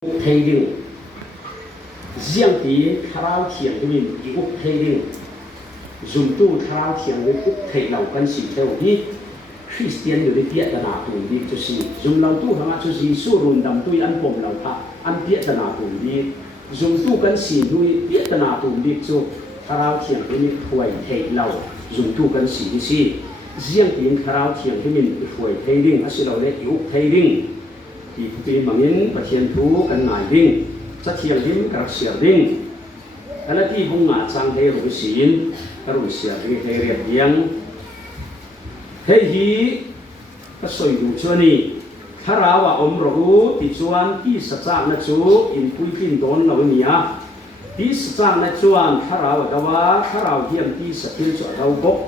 thay đinh riêng tí thao thiền của mình thì úc thay đinh dùng tu thao thiền với úc thầy lòng căn sĩ theo đi Christianอยู่ในเปียตนาตุดีจุสีdùngเราตู้หาจุสีสู้รุนดำตุยอันปมเราพะอันเปียตนาตุดีdùngตู้กันสีด้วยเปียตนาตุดีจุธาราวเทียงที่มีถวยเทเราdùngตู้กันสีที่สีเสียงตีนธาราวเทียงที่มีถวยเทดิ้งอาศัยเราเรียกยุเทดิ้งที่ปีมังยินประเทียนทูกันหน่ายดิ้งจะเทียงดิ้งกระเสียดิ้งอันนั้นที่บุงหาจังเทรุ่งศีลกระรุ่งเสียดิ้งเทเรียบเรียงเฮ้ยก็สวยดูชัวนี่ถ้าเราว่าอมรู้ติดชวนที่สัจจะนักสู้อินคุยฟินโดนเราเนี่ยที่สัจจะนักชวนถ้าเราว่าถ้าเราเทียมที่สัจจะชวนเราบก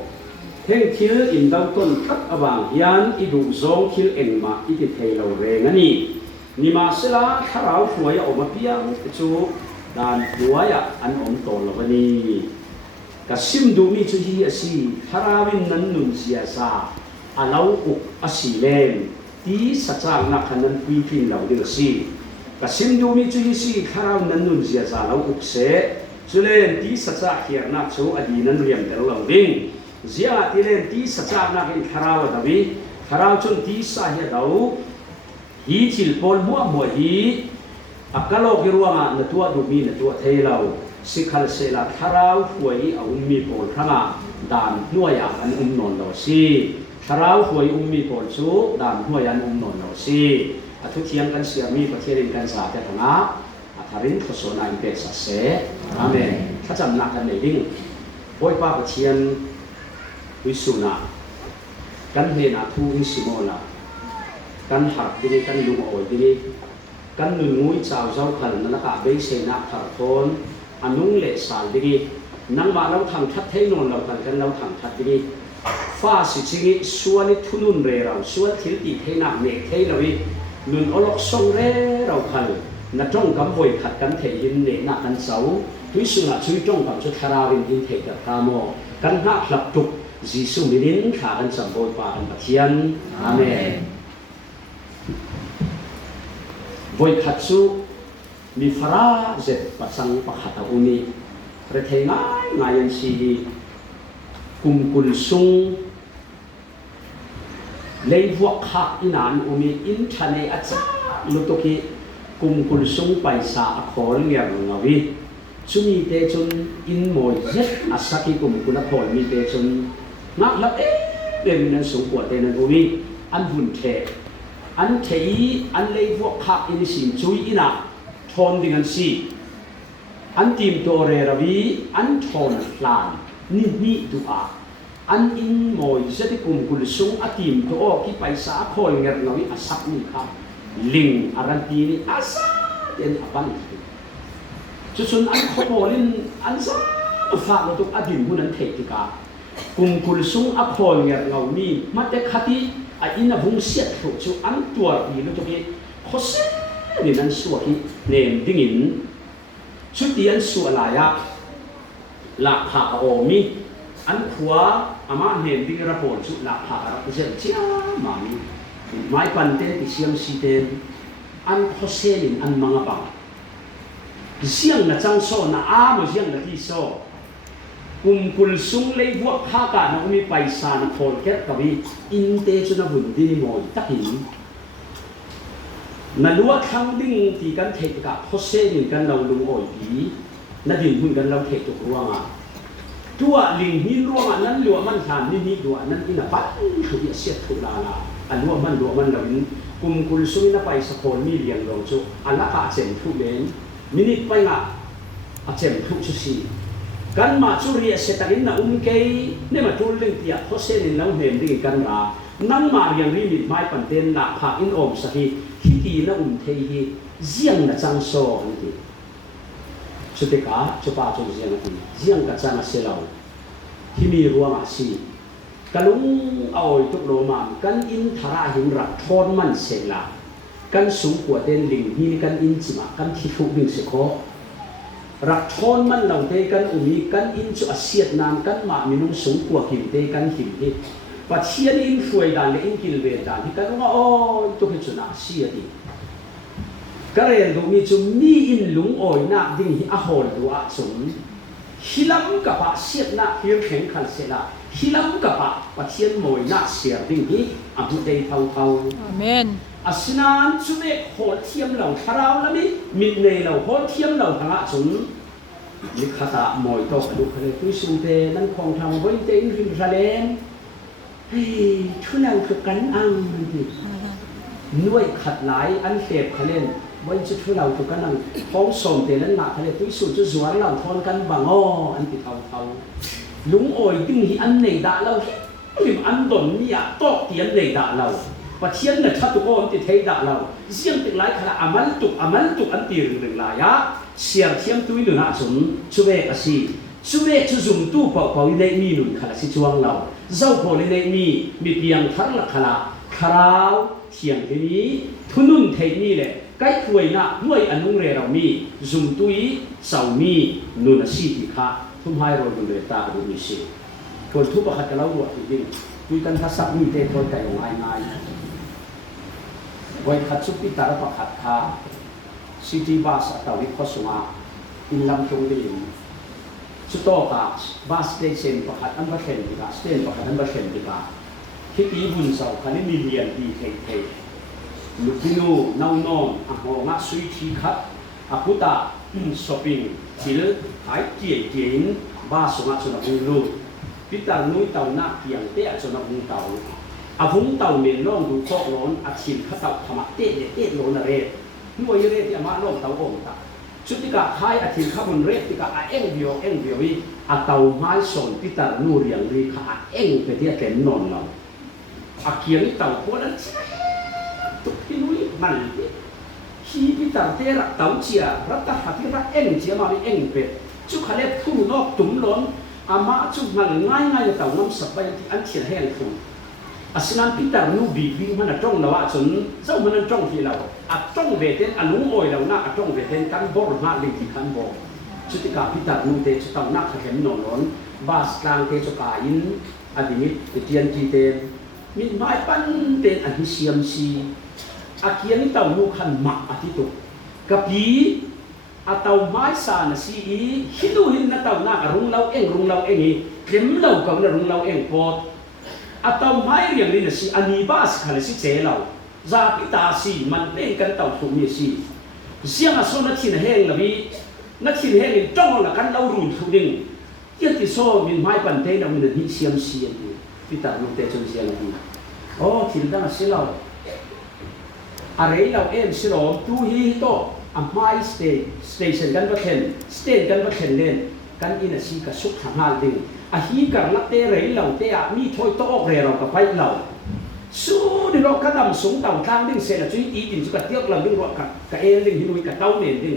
เพ่งคิดอินดาวต้นทัดอบางยันอิดูซงคิดเอ็นมาอิติเทเราเรงนี่นี่มาเสละถ้าเราหวยออกมาเพียงจูดานหวยอันอมโตเราวันนี้ก็ซิมดูมีจุดที่สิถ้าเราวินนั้นนุ่นเสียซาอาเราอุกอาศิเลนที่สัจจ์นักขันนั้นคุยฟินเราเดือดสิก็ซิมดูมีจุดที่สิถ้าเรานั้นนุ่นเสียซาเราอุกเสจุเลนที่สัจจ์เขียนนักสู้อดีนั้นเรียมแต่เราดิ้งเสียที่เลนที่สัจจ์นักอินถ้าเราดาวิถ้าเราจนที่สาเหตุเราฮีจิลปอลมัวมัวฮีอักกะโลกิรัวงะนตัวดูมีนตัวเทเราสิขัลเสลาถ้าเราหวยเอามีปอลข้างด่านหน่วยอันนอนเราสิถ้าเราหวยมีปอลสู้ด่านหน่วยอันนอนเราสิทุกเที่ยงกันเสียมีประเทศกันสาแต่ทั้งนั้นทารินขสนาอินเปสัสเสอาเมนถ้าจำหนักกันในดิ้งโอยป้าประเทียนวิสุนากันเฮนาทูอิสิโมนากันหักดีนี้กันลุงโอยดีนี้กันหนุนงุ้ยเจ้าเจ้าขันนั่นละก็เบสเซนักถาโคนอนุเละสารดีนี้นั่งมาเราทำทัดเทนนเราขันกันเราทำทัดดีนี้ฟ้าสิจิงิส่วนนี้ทุนุนเรเราส่วนทิลติเทนักเนกเทเราวินุนอลกทรงเรเราขันนัดจ้องกำบวยขัดกันเทยินเนนักกันเสาวิสุนาช่วยจ้องกับชุดคาราวินทินเทกับคาโมกันหักหลับตุกจีสุมินินขากันสัมโบยปากันปะเทียนอาเมนบอยขัดสูมีฟราเจ็บปัสังปะขัดอุนีประเทศง่ายง่ายสิกุมกุลซุงเลวกขักอินานอุนีอินทะเลอาจารลุตุกีกุมกุลซุงไปสาขอเรียงงาวิจุมีเตจนอินโมยเจ็ดอาศัยกุมกุลขอมีเตจนนักละเรื่องนั้นสูงกว่าเตนันอุนีอันหุ่นเทอันเทียอันเลวกขักอินสินจุยอินาทอนดิ่งสิอันทีมตัวเรราวีอันทอนลานนี่มีดูอาอันอินโมยจะได้กุมกุลซุงอันทีมตัวที่ไปสาคอยเงินเราวิอาศัยนี่ครับลิงอารันตีนี่อาศัยเดินอับปันจุดส่วนอันขโมลินอันซาฝากเราตุกอดีตผู้นั้นเทติกากุมกุลซุงอับคอยเงินเรานี่มาแต่ขัดอินบุงเสียถูกชูอันตัวดีแล้วจะมีข้อเสียนี่นั่นส่วนที่เนมดิ่งินชุดที่อันส่วนลายหลักหาโอมีอันขวาอามาเนมดิ่งระบบชุดหลักหาเราเสียเจ้ามามีไม้ปันเต้ที่เสียงสีเต้นอันข้อเสียนี่อันมังบังเสียงน่ะจังโซน่ะโมเสียงน่ะที่โซกุมกุลซุงเลยพวกข้ากันเรามีไปสานโคนแก่กับวิอินเตจนบุญดีนิมอยตักหินนั่นว่าครั้งดิ่งที่กันเทกะโคเซนิกันเราลุงอ่อยผีนั่นดิ่งหุ่นกันเราเทกตัวงตัวลิงหินรัวนั้นรัวมันทานนี่รัวนั้นอินาปัดคือเสียทุลาลาอันรัวมันเรากุมกุลซุงนั่นไปสะโคนมีเรียงลงจุอันละกาเจมทุเลนมินิไปงะอาเจมทุชุสีกันมาจุรีเสตักินนะเกยเนี่ยมาจุลิงเตียโคเซนินเราเห็นดิ่งกันรานั่งมาอย่างนี้มีไม้ปันเต้นหนักผักอินอมสักทีที่ดีนะเทียเจียงนะจังโซ่นี่สุดท้ายจุดป้าจุดเจียงนะทีเจียงกับจังเสลาที่มีรัวมาสีกันลุงเอาตุกโรมันกันอินทาราหินรักทอนมันเสลากันสูงกว่าเด่นลิงนี่กันอินจิมากันที่ทุกลิงเสกรักทอนมันเราเตกันมีกันอินจุอาเซียนนามกันมามีนุ่งสูงกว่าหินเตกันหินที่ปัจจัยอินช่วยด่านและอินกิลเวดด่านที่กันว่าโอ้ตัวเป็นจุดอาเซียน ก็เรียนรู้มีจุดมีอินลุงโอยนักดิ่งฮิอาโหดดูอาจุนฮิลัมกับปะเสียนักเฮียแข็งขันเสียละฮิลัมกับปะปะเทียนมวยนักเสียดิ่งฮิอันเดย์เท่าอาเมนอาศินันจุดเอกโหดเทียมเหล่าคาราวแล้วมิมิดเนเหล่าโหดเทียมเหล่าทางอาจุนลิขตามวยโตกระดูกทะเลตุยสุเตนั่นคงทำไว้เต็มริมทะเลเฮ้ยทุเราคือกันอังดิน่วยขัดไหลอันเสียบคะแนนไว้จะทุเราคือกันอังท้องส่งเตนั่นหนักทะเลตุยสุจะสวนเราทอนกันบางอ้ออันติดเทาลุงโอยดึงหีอันในด่าเราหิมอันดนเนี่ยโตเตียนในด่าเราปะเทียนเนี่ยชัดตุกอันติดเทด่าเราเสียงติดไหลขณะอามันตุกอันตีหนึ่งหลายะเสียงเทียมตุยหนึ่งอาสมช่วยอาศัยช่วยจะจุ่มตู้เป่าในมีหนุนขณะสิจวงเราเจ้าพอในมีเพียงทั้งละขณะคราวเทียงที่นี้ทุนุนเทนี้แหละใกล้คุยนะด้วยอนุเรเรามีจุ่มตุยเสามีนุนสีที่ขาทุ่มให้เราดูเลยตาดูมีสิคนทุบประคัดกันแล้วหัวจริงคุยกันทัศน์มีเตะคนใจง่ายไว้ขัดสุปิตาประคัดคาซิตี้บัสตาวิคอสมาอินลำตรงนี้สุดโต่งบัสเดชเซนประคัดอันบัเชนดีกาสเตนประคัดอันบัเชนดีกาที่ตีบุญเสาคันนี้มีเรียนดีเทลูกพินูน้องน้องอ่ะโหงักสุยทีคัดอากุตาช้อปปิ้งจิลหายเกี่ยเกี่ยนบ้าสงักสนับสนุนพิจารณุยเต่าหน้าเกี่ยงเตะสนับสนุนเต่าอาพุงเต่าเมนน้องดูโคกร้อนอาชินข้าเต่าธรรมะเตะโลนอะไรหน่วยเรที่อามาน้องเต่าองตาชุดที่กะท้ายอาชินข้าบุญเรที่กะเอ็งเดียววิอาเต่าไม้สนพิจารณุเรียงรีขาเอ็งไปที่เต็มนอนเราอาเกียงเต่าพวกนั้นตุกพินุยมันฮีพิจารเตระเต่าเชียรัตหัติระเอ็งเชียมาไม่เอ็งเป็ดชุกขะเล็บผู้นอกตุ่มล้นอามาชุกมันง่ายเต่าน้ำสับไปที่อันเชียแห้งฝุ่นอาศินันพิจารณูบีบีมันจ้องเราจนเจ้ามันจ้องที่เราจ้องเวทอันลุงโอยเราหน้าจ้องเวทกันบอร์มาลิงที่ขันบอร์ชุติกาพิจารณูเตจตั้งนักเข็มนอนล้นบาสกลางเตจกาอินอดีมิตเตียนจีเตนมีไม้ปั้นเตนอธิเซียมซีอาเกียนเต่าลูกขันหมักอธิตุกับปีอาเต่าไม้สานซีฮิดูหินนะเต่าหน้ารุงเราเองเข็มเรากับรุงเราเองพออาเต่าไม้เรียงนี่นะสิอันนี้บ้าสขันสิเจเราซาปิตาสีมันเล่นกันเต่าถุงมีสีเสียงอาโซนัดชินแห้งละบีนัดชินแห้งจ้องละกันเรารุ่นทุดิงยันติโซมีไม้ปั้นเตนเรามีแต่หิเซียมซีพิจารณาเตจนเสียงดีโอ้ทิลดังสิเราอะไรเราเอ็มสิเราดูฮีโตอ่ะไม้สเตชันกันว่าเทนสเตนกันว่าเทนเล่นกันอินสิกับสุขทางหาดิ่งอ่ะฮีกับนักเตะอะไรเราเตะมีถอยโตออกเรเรากับไปเราสู้ดิเรากระดำสูงต่ำทางดิ่งเสร็จจุยอีดิ่งสุดเทียบเราดิ่งรถกับเอดิ่งฮิลุยกับเต้าเมนดิ่ง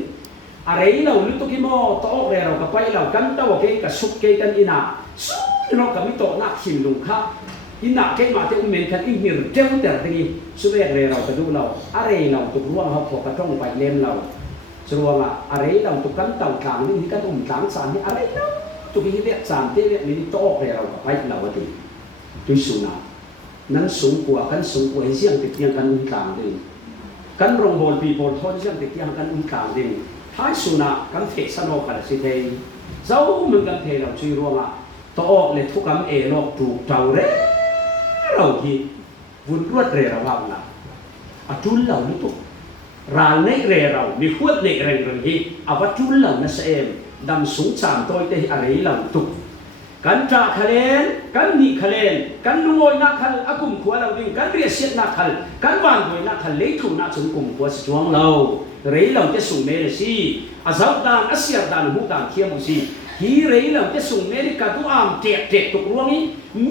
อะไรเราลุตุกิโมโตออกเรเรากับไปเรากันเต้าเกกับสุขเกกันอินาสู้ดิเรากับมิโตนักชิมลุงค่ะอินาเกมาเตอุเมนกันอินมิร์เจ้าแต่ละทีสุดเรเราจะดูเราอะไรเราตุกร่วงเขาพอกระจ้องไปเล่นเราสรวงอะไรเราตุกกันเต่าขางนี่กันอุ้มขางสารนี่อะไรเราตุกนี้เรียกสารเตเรียกนี่โตออกเรเรากับไปเราดีจุยสุนานั้นสูงกว่ากันสูงกว่าเสียงติดเตียงกันอุ้มขางดึงกันรงบอลปีบอลทนเสียงติดเตียงกันอุ้มขางดึงท้ายสุนากันเฟกสโนกันสิเทเจ้ามึงกันเทเราจุยรวงโตออกเลยทุกคำเอโลกถูกเจ้าเร่เราที่วุ่นรวดเร่เราบ้างนะจุลเรานี่ตุรานในเร่เรามีขวดในเร่เราที่อาวัจุลเรานั่นเองดำสูงสามตัวเตะอะไรเราตุกันจ่าขเลนกันนิขเลนกันรวยนักขันอากุมขัวเราดิ้งกันเรียเสียนักขันกันวางรวยนักขันเลี้ยถูนักจนกุมขัวสจวงเราเร่เราจะส่งเมรสิอาเจ้าดานอาเซียดานหูดานเทียมุสีฮีเร่เราจะส่งเมริกาตัวอามเจ็บตุกรวงนี้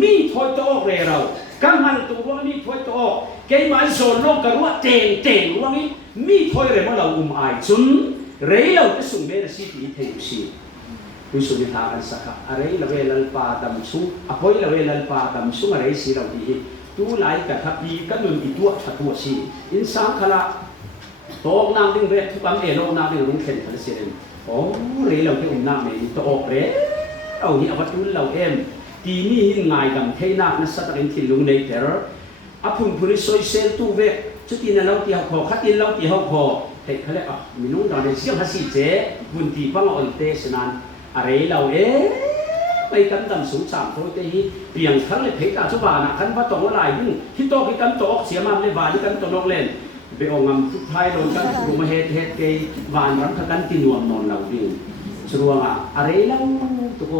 มีถอยตัวออกเร่เรากันมันตัวรวงนี้ถอยตัวออกเกี่ยมันโซนโลกกระรัวเต่งรวงนี้มีถอยเร่มาเราอายจุนเร่เราจะส่งเมรสิที่เทียมุสีวิสุทธิทางสักอะไรละเวลัลปาดำสุอภัยละเวลัลปาดำสุอะไรสิเราดีตัวไหลกับทับปีกันนุ่นอีตัวชัดตัวสิอินสามขละโตนางดิ้งเรทุกคำเอโลนางดิ้งรุ่งเข็นทันเสียนโอ้เร่เราที่อุ้มน้ำเองตัวออกเร่เราเนี่ยวัตถุเราเอ็มทีนี้หินง่ายกับเทน่านัสตรินทิลุงในเทอร์อภุนผู้ริโซยเซลตูเวชุดที่นั่นเราที่เขาขอขัดยินเราที่เขาขอ เฮ็ดเขาเลยมีนุ่งดอนเสียงภาษีเจบุญที่ฟังอันเตสนั้นอะไรเราไปกันดำสูง3โตเตฮีเปียงทั้งเลยเพกาชุบานะคันว่าตองหลายยิ่งที่โตคือกันตอกเสียมาเลยว่าที่กันตนอกเล่นไปออกงำสุดท้ายโดนกันรูมาเฮ็ดเกยวานรันกันตินวมนอนเราดิสรวงอะไรเราตุโก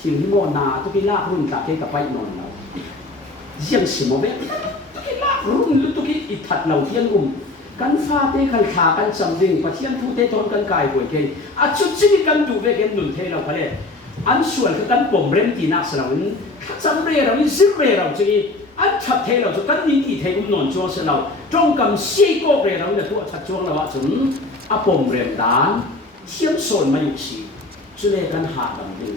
ชิมที่โมนาตุกิลารุ่นตะเกกับไปนอนเราเยี่ยงสิโมเบตุกิลารุ่นลุตุกิอิทัดเราเทียนกันฟ้าเตกันขากันจำดิ่งปะเทียนทูเตทนกันกายป่วยเกยชุดชีวิตกันดูเลยเห็นหนุนเทเราไปเลยอันส่วนคือกันป่มเร่มตีนักสลาวนั้นจำเรียเรานี่ซิเรียเราจะนี่อันชัดเทเราจะกันยิ่งที่เทอุ้มนอนชัวสลาวตรงกับซีโก้เรียเราเนี่ยทั่วชัดช่วงเราว่าจนป่มเร่มดานเทียมโซนมาอยู่ชีจุเลกันหาดำดิ่ง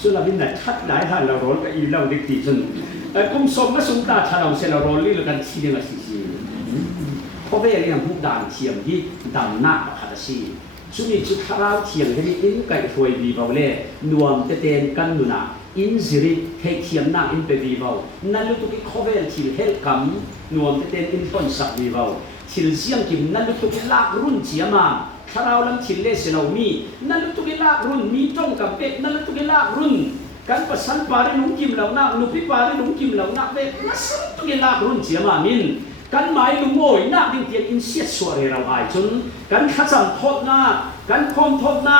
ส่วนเราเป็นแต่ชัดได้ท่านเราร้อนกับอีเราดิตีจนกุมสมมาสุนตาชาเราเสเราร้อนนี่เรากันชีเดียงชีเพราะว่าอย่างนี้ผู้ด่านเทียมที่ดำหน้าประคาชีช่วงนี้ชุดข้าวเทียมที่อินไก่ถวยบีบเอาเล่นวมเตนกันนุนะอินซิริเฮเทียมหน้าอินเปบีบเอานั่นลุตุกิข้อเวลชิลเฮลกัมนวมเตนอินต้นสักบีบเอาชิลเสียงกิมนั่นลุตุกิลากรุ่นเจียมาข้าวลำชิลเลสเรามีนั่นลุตุกิลากรุ่นมีจ้องกับเป็ดนั่นลุตุกิลากรุ่นกันประสันปาริลุงกิมเหล่านักนุปิปาริลุงกิมเหล่านักเป็ดนั่นลุตุกิลากรุ่นเจียมามินกันหมายลุงโอยนักดิ้งเตียนอินเสียสวรเราอายจนกันขจังทอดหน้ากันคมทอดหน้า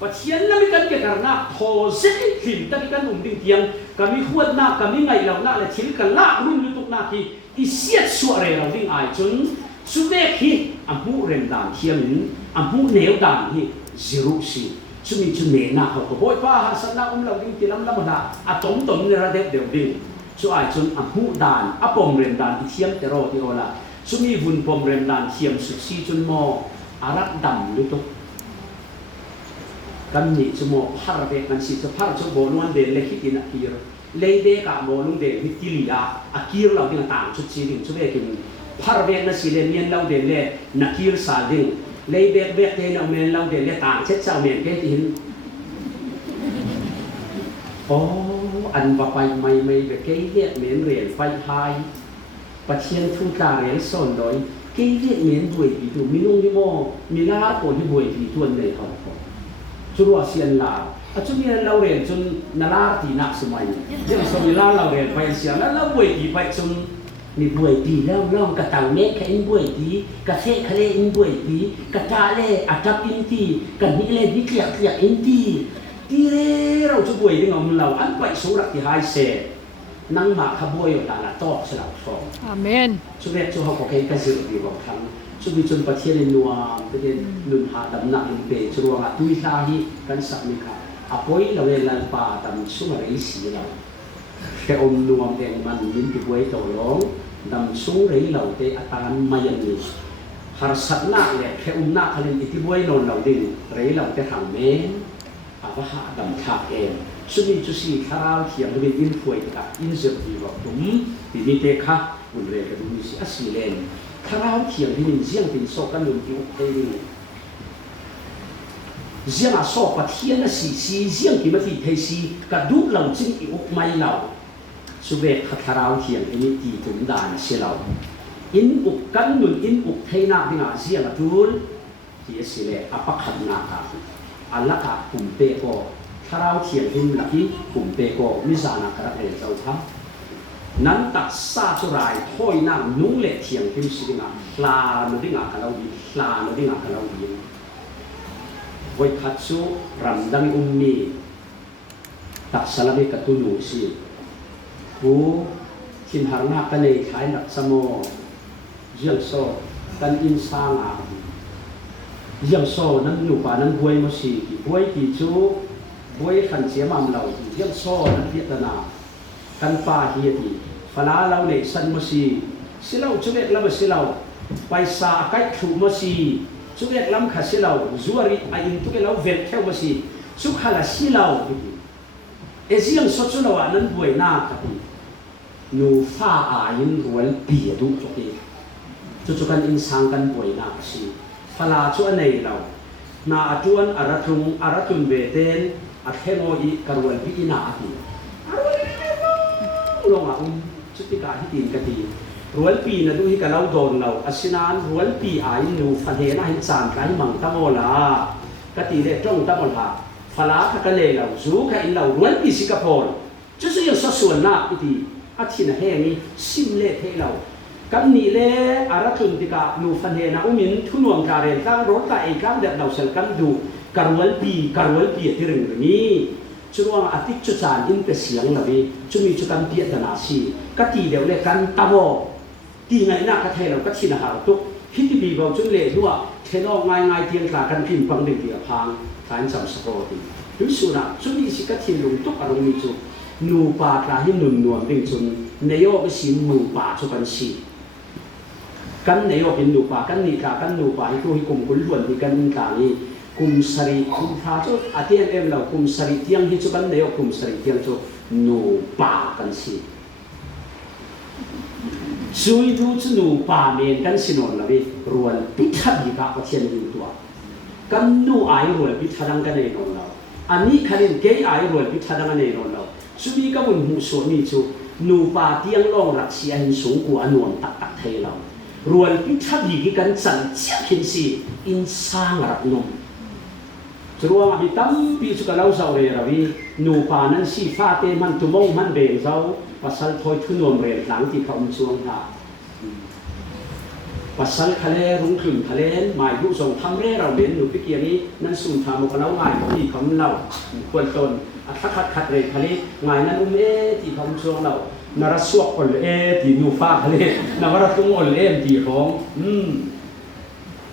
ปัจเจียนนั้นมีกันเกี่ยวกับหน้าโทเส้นขิมแต่กันดิ้งเตียนกันมีขวดหน้ากันมีไงเราหน้าและชิ้นกันลากรุ่นยุตุกหน้าที่อิเสียสวรเราดิ้งอายจนสุดเด็กที่อันผู้เรียนด่านเทียมอันผู้เหนียวด่านที่ซิรุสีชุมีชุเนน่าเขาก็บ่อยป้าหัสนาเราดิ้งที่ลำมันด่าอะตมในระดับเดียวดิ้งช่วยจนอันผู้ด่านอัปมเรียนด่านที่เทียมแต่รอที่โอละชุมีบุญปมเรียนด่านเทียมสุดซีจนมออารักดำหรือตุกกันนี่จมูกพาราเบกันสิจะพาราจมูกนวลเด่นเล็กที่ตินักกีฬาเลยเด็กกับโมนุเด่นที่กิริยาอักกีฬาเราที่ต่างชุดซีดิ่งชุดเด็กกินพาราเบกันสิเลเมียนเราเด่นเล่นักกีฬาสาดิ่งเลยเด็กเด็กเด่นเราเมียนเราเด่นเล่ต่างเช็ดเจ้าเมียนแค่ที่เห็นโอ้อันว่าไปไม่แบบแค่เรียกเมียนเหรียญไฟพายปัจเจียนทุนการเรียนสอนโดยแค่เรียกเมียนบวยปีตัวมีนุ่งยี่โมมีลาโอนที่บวยปีตัวในเขาชุดว่าเสียนลาชุดนี้เราเรียนจนนาลาตีนักสมัยยังสมัยเราเรียนไปเสียแล้วเราบวยปีไปจนมีบวยปีแล้วเรากระตังเมฆอินบวยปีกระเซคเลอินบวยปีกระจาเล่อัจับอินทีกันนี่เล่นี่เกียกอินทีที่เราจะบวยที่เราอันไปสุรักที่ไฮเซนั่งมาขบวยอยู่ตาละตอกสลับฟองอาเมนชุดแรกชุดเขาบอกให้กระสือดีกว่าครั้งชุดมีจนประเทศในนัวประเทศลุนหาดำหนักอินเปชุดว่าตุยซาฮีกันสักนิค่ะอภัยเราเวลาป่าดำสุ่มอะไรสีเราแค่อมนัวเองมันยินติบวยตัวร้องดำสุ่มอะไรเราเตะอัตานมายันนี่หาสัตว์หน้าเลยแค่อมหน้าเขาเล่นติบวยนนเราดิ่งไรเราเตะหางเมนอาว่าหาดำขาเองชุดนี้ชุดสีข้าวเทียมเป็นอินฟวยกับอินเซอร์ดีว่าตุ้มที่มีเตะค่ะบุญเรียกดูมีสีอัศวินข้าวเทียมที่มีเสียงเป็นโซกันลุนที่อุเทนเสียงอาโซปัทเทียนสีเสียงที่มาที่เทสีกระดูกเราจึงอุกไม่เราสุเวทข้าวเทียมที่มีที่ตุนดานเสียเราอินอุกกันลุนอินอุกเทน่าที่งาเสียงกระดูกที่เสียเลยอภักขันนาค่ะอัลลักะปุ่มเปโกข้าวเทียมที่มีที่ปุ่มเปโกมิสานักระเดเจ้าทัพนั้นตักซาจุไรถ้อยนั่งนุ่งเล็ดเทียมที่มีสิ่งลาโนดิ้งอากันเราดีลาโนดิ้งอากันเราดีไว้คัดซูรำดังมีตักสลับกับตุนูสิกูทิมหาหน้ากันในขายหนักสมอเยี่ยมโซกันอินซางอาเยี่ยมโซนั้นอยู่ป่านั้นบวยมาสิบวยกี่จูบวยขันเสียมัมเราเยี่ยมโซนั้นพิจารณากันป่าเฮียดีฟลาเราเล็กสันมาสิสิเราจุเล็กเราสิเราไปสาไก่ถูมาสิชุดเล็กล้ำขัดสิเราจัวริอายินทุกเราเวทเท่ามาสิชุดขลัดสิเราเอเซียงสดชุนว่านั้นบวยหน้าครับนูฟ้าอายินรวนเปียดุจุกเองจุกันอินสังกันบวยหน้าสิฟลาชวนในเรานาจวนอารัตุนเวเตนอัตเทโมอีกรวนพินาทีลงชุดที่กาที่ตีนกตี รวนปีนะดูให้กับเราโดนเราอาศินานรวนปีอายุนูฟันเฮน่าเห็นจานกันมังตะโมลากติเล่จ้องตะโมลาฟลาคกะเลเราจูแค่อินเรารวนปีสิงคโปร์จะส่วนส่วนหน้าอีทีอาทิตย์นี้มีซิมเล่ให้เรากันนี่เล่อารัตุนติกานูฟันเฮน่าอุมินทุนวงการเรียนตั้งรถตาเองกันเด็กเราเสกกันดูการรวนปีที่เรื่องนี้ช่วงอาทิตย์จุดจานอินเป็นเสียงเราดิช่วงนี้จุดการเปียดนาซีกติเดียวเล่กันตะโมที่ไงน่ากระเทเราก็ชินหาตุกฮิตบีเราจุดเล่ด้วยเทนอง่ายเทียงกากันพิมพ์ฟังเด็กเดียพังการจำสกอติดูสุนัขจุดนี้สิกติลงตุกอารมณ์มีจุดนูปาตาหินุนนวมเป็นจุดเนยก็สินูปาจุกันสิกันเนยเป็นนูปากันนี่กากันนูปาที่ตัวที่กลุ่มคนล้วนที่กันต่างนี้กลุ่มสริคุมพาจุดอาทิตย์เอ็มเรากลุ่มสริเทียงที่จุกันเนยกลุ่มสริเทียงจุนูปากันสิช่วยดูจุนูป่าเมนกันสินนละวิรวนพิทักษ์กับประเทศอยู่ตัวกันนูไอรวนพิทักษ์กันในนนเราอันนี้คะแนนเกย์ไอรวนพิทักษ์กันในนนเราช่วยกับบุญหูส่วนนี้จูนูป่าเตียงลองรักเสียหินสูงกว่านวลตักเทเรารวนพิทักษ์กันสันเจียขินสีอินสร้างรักนมจรวงบิตั้มปีสุกเราเจ้าเรียรวินูป่านั้นสีฟ้าเตมันตุมงมันเบงเจ้าปัสสัลทอยทุนวมเรียนหลังที่เขาช่วงท่าปัสสัลทะเลรุ่งขึ้นทะเลหมายผู้ส่งทำเร่เราเห็นหนูพิเกียนี้นั้นสูญทำกันเอาง่ายที่เขาเล่าควรตนอัตขัดเรทะเลง่ายนั้นที่เขาช่วงเรานรสวกอ่อนที่นูฟ้าทะเลนวรตุงอ่อนที่ของ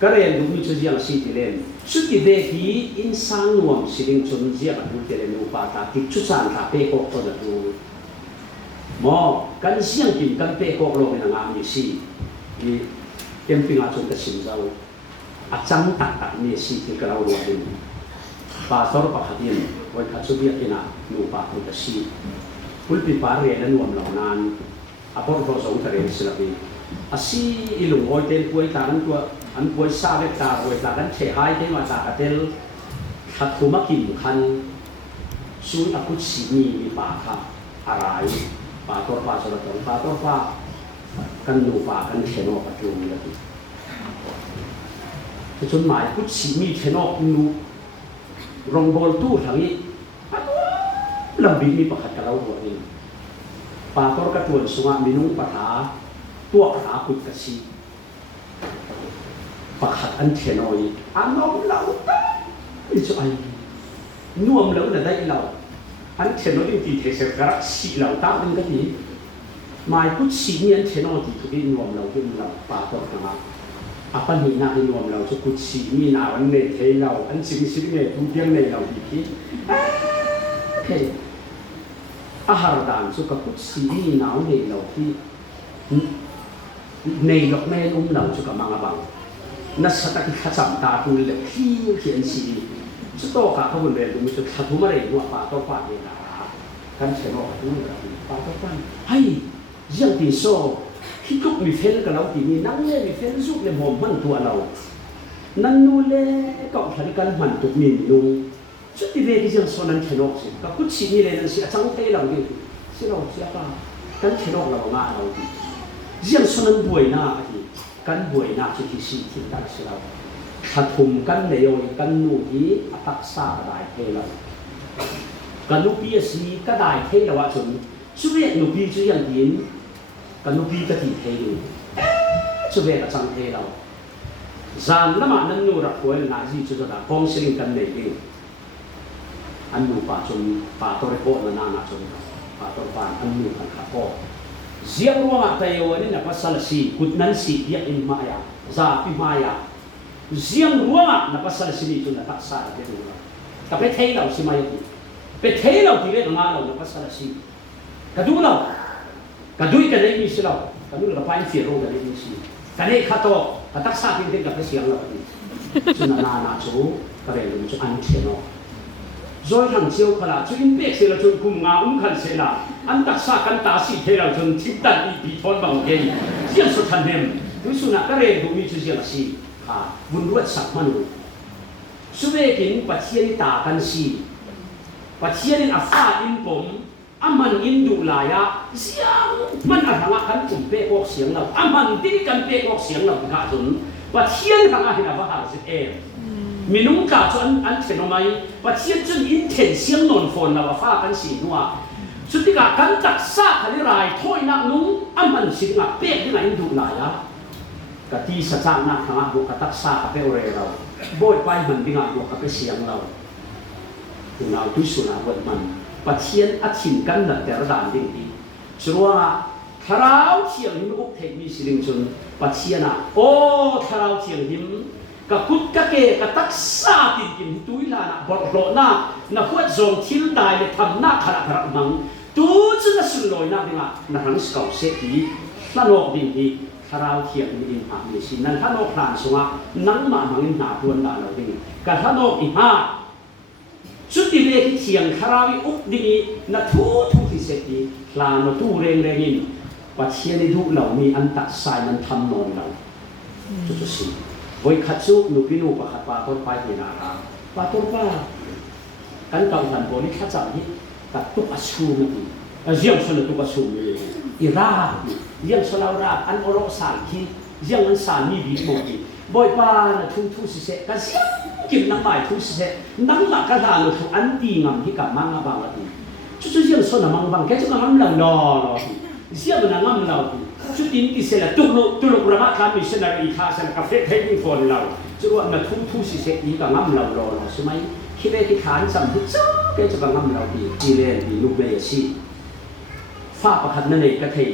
ก็เรียนดูมีชื่อเสียงสิที่เล่นสุดที่เด็กที่อินสร้างนวมสิ่งชนเสียงดูเจริญนูฟ้าตาติดชุดสานตาเป้ก็ตัวละดูมอกันเสียงกินกันเป้ก็โลกในงานนี้สิที่เต็มปีงาจนกระสินเราอาจารย์ตัดเนี่ยสิที่เรารู้ดีป่าสรปะขัดยินวันขัดสุเบียกินะนูป่าตุกสิพุ่งปีป่าเรียนนั้นรวมเหล่านั้นอาพอเราสองทะเลสิลปีอาศัยอิลุงโอยเต็นป่วยตานั้นตัวอันป่วยซาเวตาป่วยตานั้นเฉยหายเต็นว่าตากระเตลขัดทุมากินคันซูนอากุศิมีป่าค่ะอะไรป่าตัวป่าสระตงป่าตัวป่ากันนูป่ากันเชนอปัจจุบันเลยที่จนหมายกุศิมีเชนอนูรองบอลตู้ทางนี้ลำบินมีประคัดกับเราหัวนี้ป่าตัวกระตวนสวามินุงปะถาตัวขากุดกระชีประคัดอันเชนอยอันน้องเราไม่ใช่น่วมแล้วได้เราอันเชนอยที่เทเสกระสีเราตามเป็นกันนี้หมายกุศิมีอันเชนอยที่ทุกที่น่วมเราที่เราป่าตัวขนาดอาปันมีนาที่น่วมเราจะกุศิมีนาอันเนเทเราอันสิ่งเนี่ยทุกอย่างในเราดีที่อาหารด่านสุขกุศิมีนาในเราที่ในหลอกแม่นุ่มเราสุขมังบังนัสตะกิขจำตาตุลเล็กที่เขียนสีสุดโตค่ะเขาบุญเรียนดูมิจุขัดทุมาเลยว่าป่าตัวป่าเองนะกันเชนอทุมาเลยป่าตัวป่าให้ยังตีโซ่ที่ทุกมีเฟ้นกับเราที่มีนั่งเล่มีเฟ้นสุกในหอมมันตัวเรานั่นนู่นเล่ก็ผลิตกันมันตุกมีนุ่งสุดที่เรื่องที่ยังโซนันเชนอสิก็กุศิมีเลยนั่นสิจังเทเราดิสิเราเสียป่ะกันเชนอเราง่ายเราดิยังโซนันบ่อยหน้าที่กันบ่อยหน้าที่สิ่งที่ตั้งสิเราถ้าทุ่มกันเลี้ยวกันนู่นที่ตักซาได้เทเรากันลูกพี่สีก็ได้เทเราว่าจนช่วยลูกพี่ช่วยยังยินกันลูกพี่ก็ตีเทอยู่ช่วยกับจังเทเราจานละมันนั่นนู่นรักไว้นาจีจุดนั้นกองสิ่งกันในเองอันนู่นป่าจนป่าตัวเรโก้นั่นน่าจนป่าตัวป่าอันนู่นกันขับพ่อเสียงว่าแต่วันนี้นับภาษาสีกุดนั้นสีเรียกอินมายาซาพิมายาเสียงว่านับภาษาสีนี่จนตักษาได้ดูแล้วแต่ไปเทเราสิมาอยู่ไปเทเราที่เรื่องงานเรานับภาษาสีกระดูเรากระดูกันได้มีสิเรากระดูเราไปเสียโรกันได้มีสิกันได้ขัดตัวตักษาที่เรื่องกับเสียงเราที่จนนาจูก็เลยรู้จุดอันเชนอโดยทางเชี่ยวขนาดจุดอินเด็กเสียเราจนคุมงาขันเสียละอันตักษากันตาสีเทเราจนทิพย์ตันอีปีทอนบางเกยเสียงสุดทันเดิมดูสุนัขก็เลยดูมีจุดเสียงสีบุญรวดสักมันสุเวกินปัจเจียนตากันสีปัจเจียนอาฟ้าอินผมอ มันอินดูลายะเสียงมันอาหารกันจุ่มเป๊กออกเสียงเรามันที่กันเป๊กออกเสียงเรากาจนว่าเทียนทางอาหารว่าหาสิเอมีนุ่งกาจนอันเห็นไหมว่าเทียนจนอินเทนเสียงนอนฝนเราว่าฟ้ากันสีนัวสุดที่กากันตักซาคันไรถ้อยนักนุ่งมันสิงาเป๊กที่ไหนอินดูลายะกะที่สัจจานักทางอาบุกตักซาเป๊กเรเราบ่อยไปมันดิ่งอาบุกเป๊กเสียงเราตัวเราดุสุนาวันมันปัจเจียนอัดฉินกันนั่นแต่ระดับดิ่งดีชัวร์ทาราวเชียงหิมอุกเทคมีสิ่งจนปัจเจียนโอ้ทาราวเชียงหิมกับกุดกะเกะกับตักซาติกินตุยลานะบอดโลนะนักวัดจงทิลได้เลยทำหน้าขนาดมังตูจะน่าสุดลอยนะดิ่งอ่ะนักหันสกาวเสกีท่านอกดิ่งดีทาราวเชียงมีดิ่งหามีสิ่งนั้นท่านอกหลานสงะนั่งมามังหนาตัวหนาเราดิ่งกับท่านอกอีกห้าสุดที่เรียกเสียงคาราวิอุกดีนัททุที่เสดีลานตู้เร่งอินปัจเจียนทุกเหล่ามีอันตัดสายมันทำนอนเราจุดสิ่งไว้ขัดสู้นุพินุปะขัดปาต้นไปเห็นอะไรปาต้นว่ากันเก่าหันโบนี่ขัดจับนี่ตัดตุกอสูมนี่เยี่ยมสนุกตุกอสูมนี่อิราเยี่ยมสลาวราอันโอโรสานที่เยี่ยมอันสานมีบีโมดีบ่อยปานทุสิเสกันเสียกินน้ำใหม่ทุสิเสน้ำหนักกระดานทุอันตีงามที่กับมังบางวันจุดเยี่ยมสนมังบางแค่จะงามหลังดอเสียมันงามเราจุดอินที่เสละตุลุระมาคามิเซนารีคาเซนกาเฟ่เทคนิคอนเราจุดว่ามันทุสิเสอีกับงามเราใช่ไหมคิดไปที่ฐานสัมผัสจ้าแค่จะงามเราดีเลนดีลูกเบยซีฟ้าประคันนั่นเองกระเทย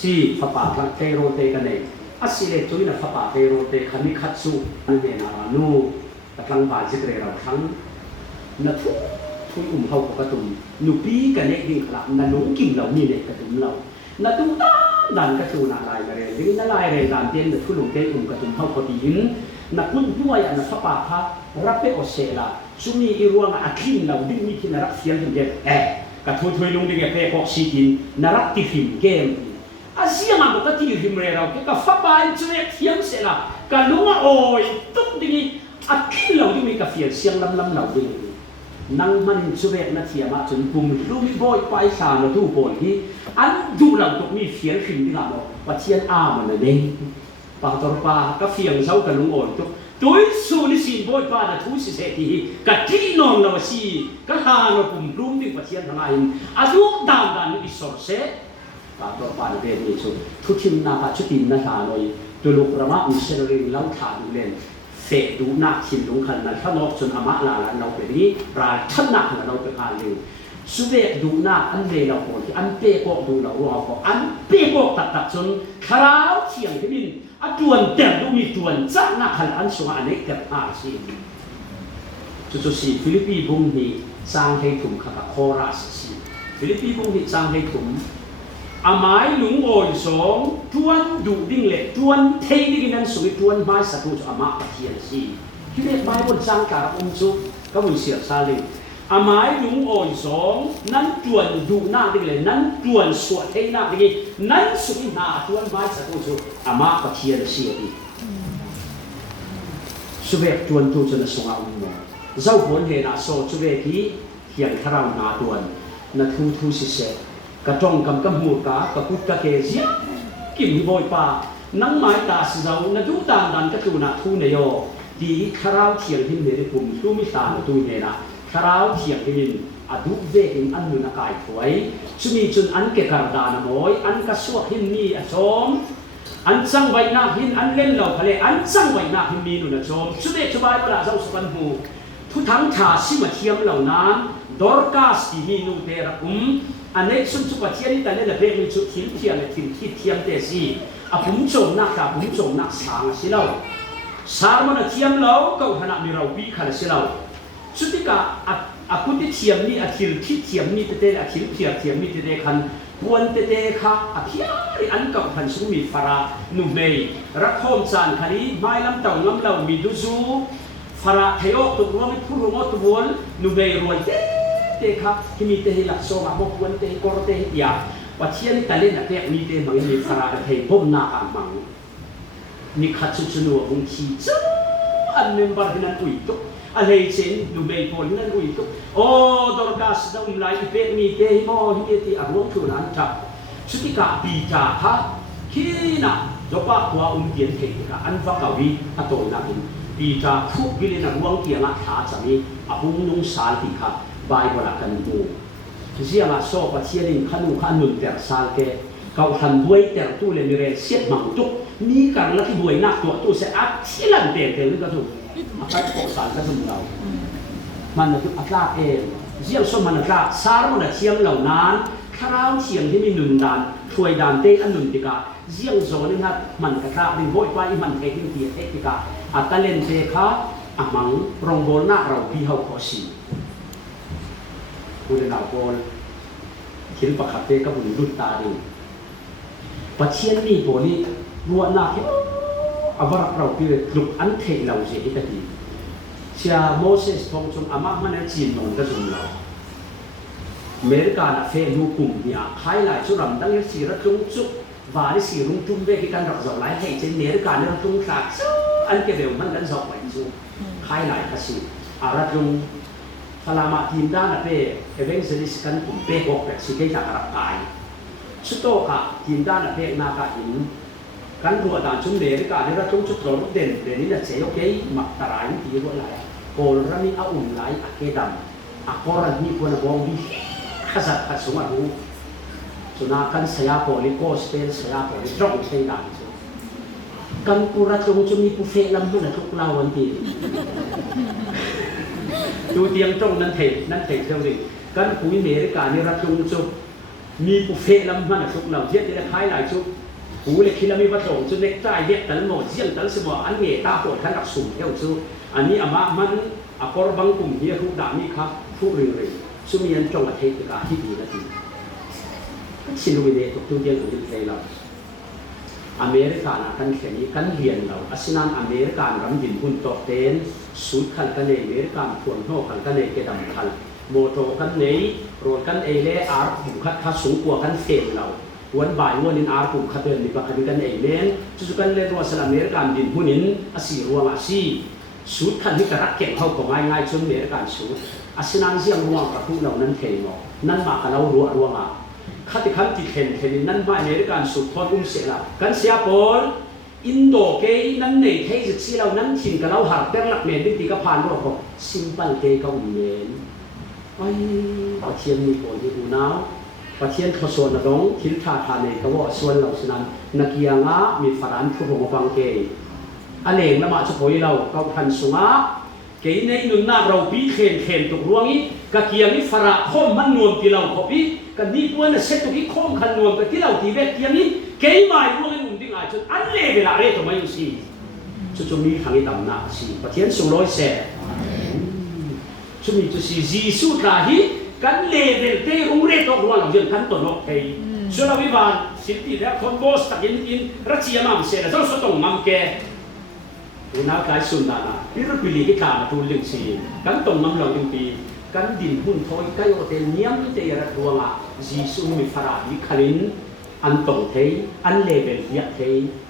ซีฟ้าป่าพระเทโรเตกันเองอาศิเลตุยนัฟปาเตโรเตขันมิขัดสูนั่นเองนารานูตะครั้งบาจิตเรเราทั้งนัทุยเขากระตุ้มนุปีกันเองดิ่งขลับนันงกิมเรามีเด็กกระตุ้มเรานัตุ้มตาดันกระตูนาลายมาเรนดิ้งนาลายเรนลานเตียนนัทุลุงเตกระตุ้มเขาพอดีนักนุ่งด้วยนัฟปาพะรับเปโอเซลาสุมีอีรวงอาคินเราดิ้งมีที่นรักเสียงเด็กกระทุยลุงดิ่งเปโอซีกินนรักติฟิมเกมอาเซียนมันก็ที่อยู่ที่เมืองเราแค่ฟ้าบ้านจะเรียกเทียมเสร็จละกันลุงว่าโอ้ยตุ๊กดีอาคินเราที่มีกาแฟเสียงลำเราดีนั่งมันจะเรียกนักเทียมจนปุ่มลุงบ่อยไปสามเราทุกคนที่อันดูเราต้องมีเสียงขึ้นที่เราว่าเทียนอามันเองปากตรปากาแฟเช้ากันลุงโอนตุ๊กตัวสูนิสิบ่อยไปนะทุกสิ่งเสียทีกัดที่นอนเราสิกัหาเราปุ่มลุงที่ว่าเทียนทำไมอาดูดามดันอิสระเสปาตัวปานเรียนนี่สุดทุกทีมนาปัจจุบันนาทานอยตัวลูกระมาอุเซเริงเล่าทานเล่นเฟดูนักชิมลงขันนั้นถ้านอกจนอามาลาเราไปนี้ราชันนักเราไปอ่านเลยสุเวกดูนักอันเล่เราคนที่อันเป๊กบอกดูเราเราก็อันเป๊กบอกตัดจนคราวเที่ยงที่บินอันจวนแต่ดูมีจวนจ้านักขันอันสว่างเล็กกับอาชีพจุดสี่ฟิลิปปีบุ้งนี่สร้างให้ถุงขับโคราชสี่ฟิลิปปีบุ้งนี่สร้างให้ถุงอาไม้หลุงโอยสองจวนดูดิ่งเล็กจวนเทดิ่งนั้นสวยจวนไม้สัตว์อามาปะเทียนสีที่เรียกไม้บนสร้างการจุก็มีเสียซาลิงอาไม้หลุงโอยสองนั้นจวนดูหน้าดิ่งเล็กนั้นจวนสวดเทหน้าดิ่งนั้นสวยหน้าจวนไม้สัตว์อามาปะเทียนสีดีสวยจวนตัวจนสงเอาหมดเจ้าคนเห็นอาโซสวยที่เขียนคราวนาจวนนัททุสิเสกระจงกำกับมูกากระพุทธเกษียกิมบ่อยป่านังไม้ตาสิเจ้านัดูตามดันกระตูนักทุนเยอดีคราวเทียงที่เนรปุ่มตู้มิตาตุเนนะคราวเทียงที่มินอดุเวกินอันนุนกายถวยชุนีจุนอันเกกระดานมอยอันกระสวกหินมีอชมอันจังไว้นาหินอันเล่นเหล่าทะเลอันจังไว้นาหินมีนุนชมชุดเดชบายเวลาเจ้าสุวรรณหูทุทั้งชาสิมาเทียมเหล่านั้นดอร์กาสที่มีนุเตระอันนี้สุนทรปัจเจกแต่เนี่ยเราเรียกมีชุดทิ้งเทียมทิ้งที่เทียมเตสีอาผมจงนักกับผมจงนักสางสิเราสารมันเทียมเราก็ขณะมีเราวิขณะสิเราสุดที่กะอาคุณที่เทียมนี่อาทิลที่เทียมนี่เตะอาทิลเทียมนี่เตะคันบวนเตะค่ะอาทิลอันกับพันสุมีฟารานุเมย์รักโฮมจานคันนี้ไม่ลำเต่าลำเรามีดูซูฟาราเทโอตุกรมิพูรุงอตุบวนนุเมย์รวยเตะครับที่มีเตะหลักโซมาบอกวันเตะกอร์เตะยาว่าเชียนแต่เล่นแต่เตะมีเตะมันมีฟาราเตะพมนาอ่างมังมีขัดชุดชนัวบางทีจ้า อันเมมเบอร์นั้นอุ้ยตุกอะไรเช่นดูเบย์พอลนั้นอุ้ยตุกโอ้ดอร์กัสดาวไลฟ์เป็นมีเกย์มอฮิเดติอารมณ์ทุนันจับสุดที่กะปีจ่าฮะขี้น่ะจบปะว่าเตียนเทกะอันฟักกวีอัตโตนักินปีจ่าทุกวิเลนักวังเกียงะขาจะมีอาบุงนุ่งสาลติค่ะใบบลักกันดูเสียงอาโซปัจเจียนขนุขนุนแต่สาลเกเขาทันด้วยแต่ตู้เลยมีเรื่องเสียดมังจุกมีการละที่ด้วยนักตัวตู้เสียอัดเสียหลังเตะเตะหรือก็ถูกมาไปโกสารก็สมเรามันคืออัตราเองเสียงสมมันอัตราสารมันเชียงเหล่านั้นข้าวเชียงที่มีหนุนดานช่วยดานเตะอันหนุนติกาเสียงโซนี่ฮะมันกระทาเป็นโวยว่าอีมันเทกินเตียเทติกาอัตเลนเตค่ะอ่ะมังรองโบลนักเราพี่เขาขอสีผู้เล่นเอาโบลคิดประคับเตะกับบุญดุตตาดีปัจเจียนนี่โบนี่รัวนักที่อวาเราพี่เลยกลุ่มอันเทเราเสียที่ดีเชื่อโมเสสทงจงอามามันจีนนนก็จงเราอเมริกาน่ะเฟลูกลุ่มเนี่ยใครหลายชุดรำตั้งยี่สี่รัฐรุ่งจุกวาริสีรุ่งจุ่มเวกิการรักษาหลายให้เจนอเมริกาเนี่ยรุ่งสักอันเกี่ยวมันกันสอบไหวจุใครหลายกสิอารัฐรุ่งพลามาทีมด้านน่ะเป้เอเวนซ์ลิสกันกลุ่มเป้หกแบบสิเกจากรับกายชุดโตค่ะทีมด้านน่ะเป้นาคาหินกันรัวด่านชุมเมริกาเนี่ยรัฐรุ่งจุดโดนเด่นเด่นนี่เนี่ยเสียโอเคมักตรายนี่ตีรัวไหลโกลรันนี่เอาอุ่นไหลอักเกดัมอักโกรันนี่ควรบองดีข้าศึกข้าศึกมาดูสุนัขกันเสียโพลิโกสเปนเสียโพลิตรงเสียงดังกันกูรักตรงจะมีผู้เฟลลำมันทุกเล่าวันทีดูเตียงตรงนั้นเทเท่านี้กันผู้อเมริกานี่รักตรงจะมีผู้เฟลลำมันทุกเล่าเทียบจะคล้ายหลายชุดผู้เล็กที่เรามีประสงค์จะเล็กใจเด็กแต่ละหมดเสี่ยงแต่ละสมองอันเมตตาโหดขันดักสุ่มเท่าชุดอันนี้อามามันอากรบังกลุ่มเฮียทุกด่านนี่ครับทุกเรื่องสุมีอันจงอาเทศกาที่ดีนะทีสิลูวิเดตทุกเรื่องของที่เราอเมริกากันแค่นี้กันเรียนเราอาศินันอเมริกันรำยินหุ่นตอกเต้นสุดขันกันเองอเมริกันผลโหขันกันเองเกดำขันโมโตกันเนยโรดกันเอเล่อาร์บุคัดข้าสูงกว่ากันเฟนเราวันบ่ายวันนินอาร์บุคัดเดินมีบักขันกันเองเน้นจุดกันเล่นว่าสลามอเมริกันดินหุ่นินอาศิรัวอาศิสุดขันที่กระรักเก็บเขาก็ง่ายๆจนอเมริกันสุดอาศินันเสียงรัวกับพวกเรานั้นเทงอนั่นมากันเรารัวอ่ะข้าที่ขันติดเห็นนั่นมาอเมริกันสุดทอดเสียละกันเสียปนอินโดเกย์นั่นในเทศที่เรานั้นถิ่นกับเราหักแต่หลักเมนที่กระพานเราก็ซิมปัลเกย์เขาเมนไอ้ประเทศมีผลที่ดูน้ำประเทศทศนรงทิลทาทานในกว่าส่วนเราสนั้นนักยังอ่ะมีฝรั่งทุกคนฟังเกย์อันเองแล้วมาจะพอยเราเขาทันสุงะเกย์ในนุ่นหน้าเราปีเข็นตกรวงนี้กะเกียงนี้ฝรั่งคมมันนวมที่เราขอปีกันนี่พวกนั้นเซ็ตตุกิคมขันนวมกันที่เราที่เวทีนี้เกย์ไม่พวกนั้นอุ่นดิ้งอาจจะอันเล่เวลาเรื่องทำไมอยู่สิจะมีทางนี้ต่ำหน้าสิประเทศสุโรยเสจะมีจุดสิจีสุดลาฮีกันเล่เวลเตะอุ้งเร่ตกรัวเราเรื่องขันตัวนกเกย์ส่วนเราวิบากสิ่งที่แล้วคนโบสตักยินรัชยามังเสร็จแล้วต้องมังเกอุณาคายสุนดานะที่เราพิลีกิขามาทูลเรื่องสีกันตรงมังหลงจึงปีกันดินหุ่นทอยใกล้โอเทเนียมที่จะรักดวงอ่ะจีซุมีฟาราดิคารินอันตรงเทอันเลเวลยักเท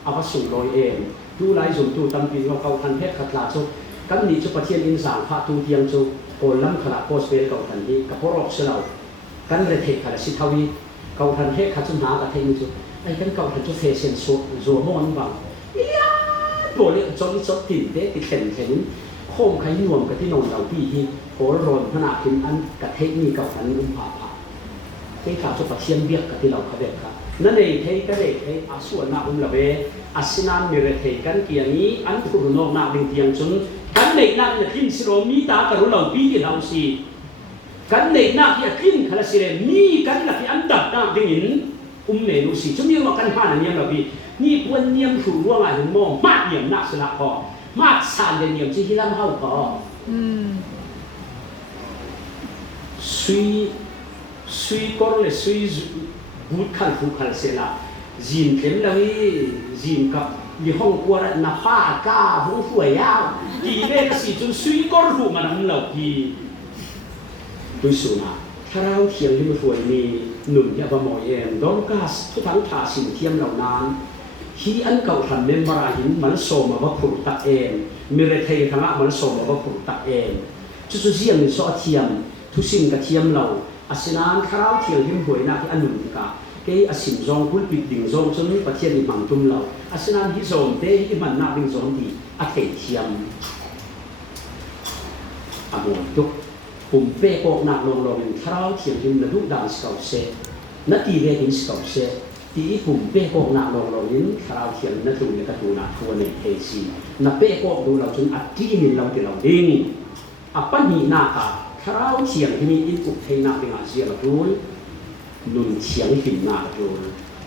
เอาไปส่งลอยเองดูไล่ส่งตูตั้งปีว่าเขาทันเพชรขัดลาชุกันนี่จะประเทศอินสานพาตูเทียงชุโอลัมขลาโพสเปลเขาทันที่กับพวกรอกเสลากันเรเทขลาสิทาวีเขาทันเพชรขัดชุนหากับเทงชุไอ้กันเขาทันชุเฟเซนสุโซมอนบังตัวนี้จนสดติ่นเด็ติดเข็นเข็นโค้งไข่นวมกับที่นอนเราพี่ที่โหรอนขนาดถึงอันกับเทคนิคกับอันอุ้มผ่าผ่าที่ข่าวจะประเทียนเบียกกับที่เราเขาเด็กครับนั่นเองเทก็เด็กเทอาส่วนนาอุ้มละเวอาศินามมีเรเทกันเกียงนี้อันทุรนองนาเป็นเตียงจนกันเด็กนักเนี่ยขึ้นสิโรมีตากรุเราพี่ที่เราสีกันเด็กนักเนี่ยขึ้นขลังสิเรมีกันหลักที่อันดับนักดิ่งอุ้มเมนุสีจะมีว่ากันผ่านเนี่ยเราพี่นี่ควรเนียมถูกว่าไงถึงมองมากเนียมนักสละพอมากสานเนียมที่ที่ลำเฮาพอซุยก็เลยซุยบูดขันฟูขันเสละจีนเข็มแล้วนี่จีนกับยี่ห้องกัวระนาฟ้าก้าหูสวยยาวกี่เรื่องสิจนซุยก็รู้มันนั่นเหล่ากี่ดูสุนัขถ้าเราเทียงที่มันสวยมีหนุนยาบะหมอยเองดอลกาสทุกทั้งทาสินเทียมเหล่านั้นที่อันเก่าทันเมมบราหินมันโซมาว่าผุดตะเอง มีเรทให้ทางะมันสมว่าปุตตะเองจุดเสียงนี่สอเทียมทุสินกระเทียมเราอาศินานคราวเทียมหิมหวยนาที่อันนุนติกาเกยอาศินจงคุลปิดดิ่งจงจนนี้ประเทศนี้มังตุมเราอาศินานที่จงเตยมันนาดิ่งจงดีอาเตเทียมอโมยุกปุ่มเป้โกนักลงคราวเทียมหิมนาดุดังสกาวเซนาทีเวดินสกาวเซที่ปุ่มเป้โกนักลงคราวเทียมนาตุนกระตูนาทัวในเอซีนาเป้โกดูเราจนอัดที่มินเราที่เราดิ่งอปันนีนาคาคราวเทียมที่มีอินอุกเทนาเป็นอาเซียนรูลนุนเทียงหิมนารูล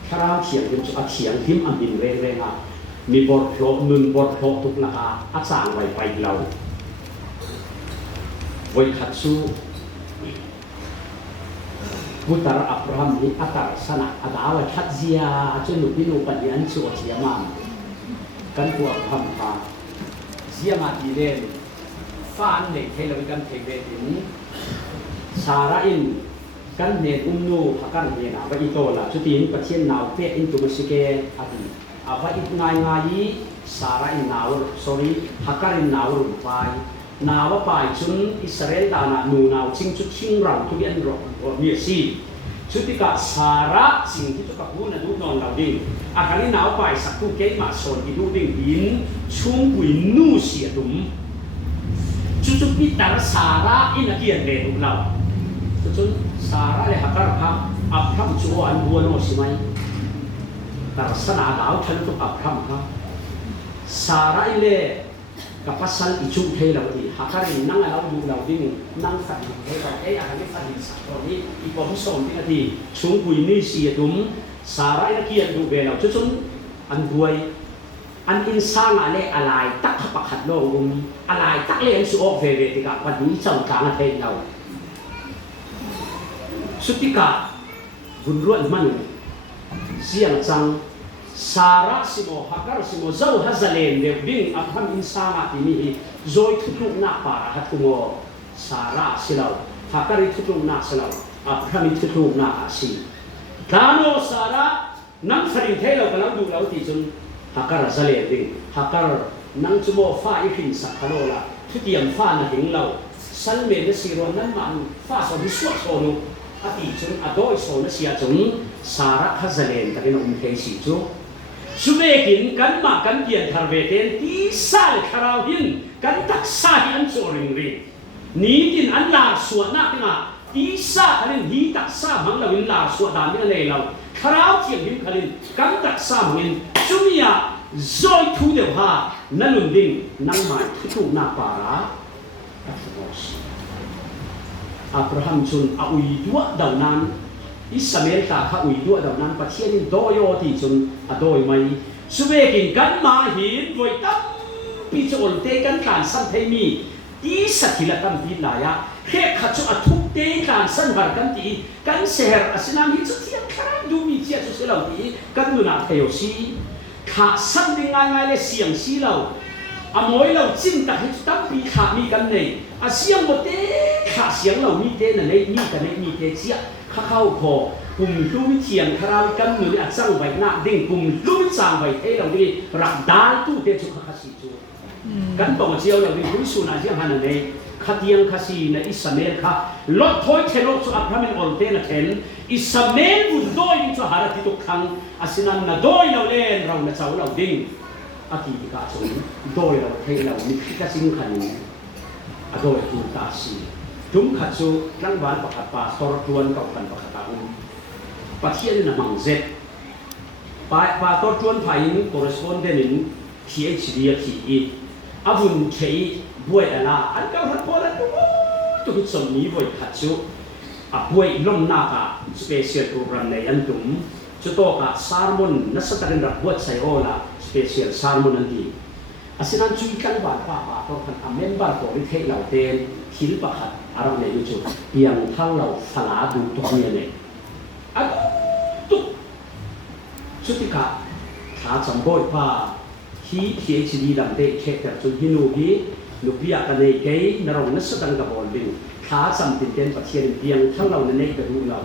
คราวเทียมที่จะเทียงหิมอันดินเร่งมีบทโลนุนบทโลทุกนาคาอาจารย์ไว้ไปเราไว้ขัดสู้บุตรอับราฮัมนี่อัตราสนะอัตราว่าขัดเสียจนหนุบินุปัญญาชัวเสียมันกันตัวอับราฮัมพาเสียมาดีเล่นฟ้าอันเด็กให้เราไปกันเทเวตินสาระอินกันเนตนูพักกันเนนะว่าอีโตละชุดนี้ประเทศนาวเฟอินตุมสิเกอดีว่าอีกง่ายสาระอินนาวsorryพักกันนาวรุ่งไฟนาวไปชุนอิสราเอลดานานูนาวชิงชุดชิงเราทุกอย่างรอมีสิชุดที่กสาระสิ่งที่จะกับผู้นั้นดูนอนเราดิ่งอาการนี้นาวไปสักทุกเกมาสอนที่ดูดิ่งดินชุ่มกุยนูเสียดุมจุดๆนี่แต่สาระอินเดียนเรื่องเราจุดๆสาระเลยหักระพับอับทำชัวอันบัวโนสิไหมแต่ศาสนาดาวฉันต้องอับทำครับสาระเลยกับภาษาอิจุเทเราดีหักระนั่งเราดูเราดิ้งนั่งฝันเทเราอาหารไม่ฝันสักตอนนี้อีกผมส่งที่นาทีชุ่มกุยนี่เสียดุมสาระอินเดียนดูเบลเราจุดๆอันบัวอันอินซาอะไรอะไรตักปักขัดโลงอะไรตักเลี้ยงสุออกเวทีกับวันนี้เจ้ากลางประเทศเราสุติกาบุญล้วนมันเสียงจังสาระสิโมฮักการสิโมเจ้าฮัซเลนเดบิงอับทำอินซาที่มีโจยทุกๆนักป่าฮัตุโมสาระสิเราฮักการทุกๆนักสิเราอับทำทุกๆนักอาศีกาโนสาระนั่งฟริงเทเรากำลังดูเราที่จนฮักการซาเลนดิ้งฮักการนั่งจุโมฟ้าอีกหินสักคาโนละทุกอย่างฟ้าหน้าหิงเราสันเมนสิโรนั้นมันฟ้าสวิสวะโซนุอดีตจนอดอยโซนเสียจนสาระฮัซเลนกันอุ้มเทสิจูสุเมกินกันมากันเปลี่ยนทาร์เวเตนที่สาลคาราวหินกันตักสาหินโซริงรินี้ดินอันลาสวดนักนะที่สาคันฮีตักสามังเราหินลาสวดดามิอะไรเราคาราวเทียมหินคันกันตักสามังจุมียจอยทูเดียวฮานั่นลุนดิ้งนั่งหมายทุกนาปาระอับราฮัมจุนอุยดัวดาวนั้นอิสราเอลตาข้าอุยดัวดาวนั้นประเทศนี้โดยที่จุนอโดยไม่สุเวกินกันมาหินไว้ตั้งปีโจลเตกันการสันเทมีที่สัตย์ละกันที่ลายะแค่ขัดจุอทุกเตการสันบาร์กันที่กันเสหร์อสินามิจุดที่ยังคาดูมีเจ้าจุดเหล่านี้กันมุนาเทโยซีขาสันได้ง่ายๆเลยเสียงสีเราอมวยเราจิ้มแต่ให้ตั้งปีขามีกันเลยเสียงหมดเตะขาเสียงเรามีเตะนั่นเลยมีกันเลยมีเตะเสียข้าเข้าพอกลุ่มลุ้มเทียนคราวกันหนึ่งอัดสั่งไว้หน้าเด้งกลุ่มลุ้มสั่งไว้เทเราดีรักดาลตู้เตะจุกข้าสิจูกันบอกว่าเจ้าเราดีคุยสุนัขยังหันเลยขัดยังข้าสิในอิสราเอลค่ะลดถอยเทโลสุอับรามินอลเตนะเทนอิสราเอลบุญโดยยิ่งจะหาที่ทุกครั้งสินันน่ะโดยเราเล่นเราเนี่ยเจ้าเราดิ้งอธิบิกาสงโดยเราเทเรามีพิกัดสิ่งขันโดยตูตาสีจุ่มขัดสูตั้งบ้านประคับป่าตรวนกับกันประคับป่าประเทศนั้นมังเซ็ตป่าตรวนไผ่นี้ correspondent PhD ที่อาวุธเขยบวยอะไรอันเก่าทัดพอแล้วทุกสมัยบวยขัดสูบวยล้มหน้ากับ special program ในอันตุ่มจุดโตกับ sermon นักสตันรับบวชใส่โอละ special sermon นั่นดีอาศัยนั้นช่วยกันว่าป่าต้องทำเมมเบอร์ของที่เราเต็มคิดประคัดอารมณ์ในยุคเพียงเท่าเราสลาดูตัวนี้เลยตุ๊กชุดที่ขาจำบ่อยว่าที่ PhD ดังเด็กเช็คแต่จนที่นูบีกันในเกย์นรงนักสตังกับบอลบินขาจำติดเต้นประเทศเพียงเท่าเราในกระดูเรา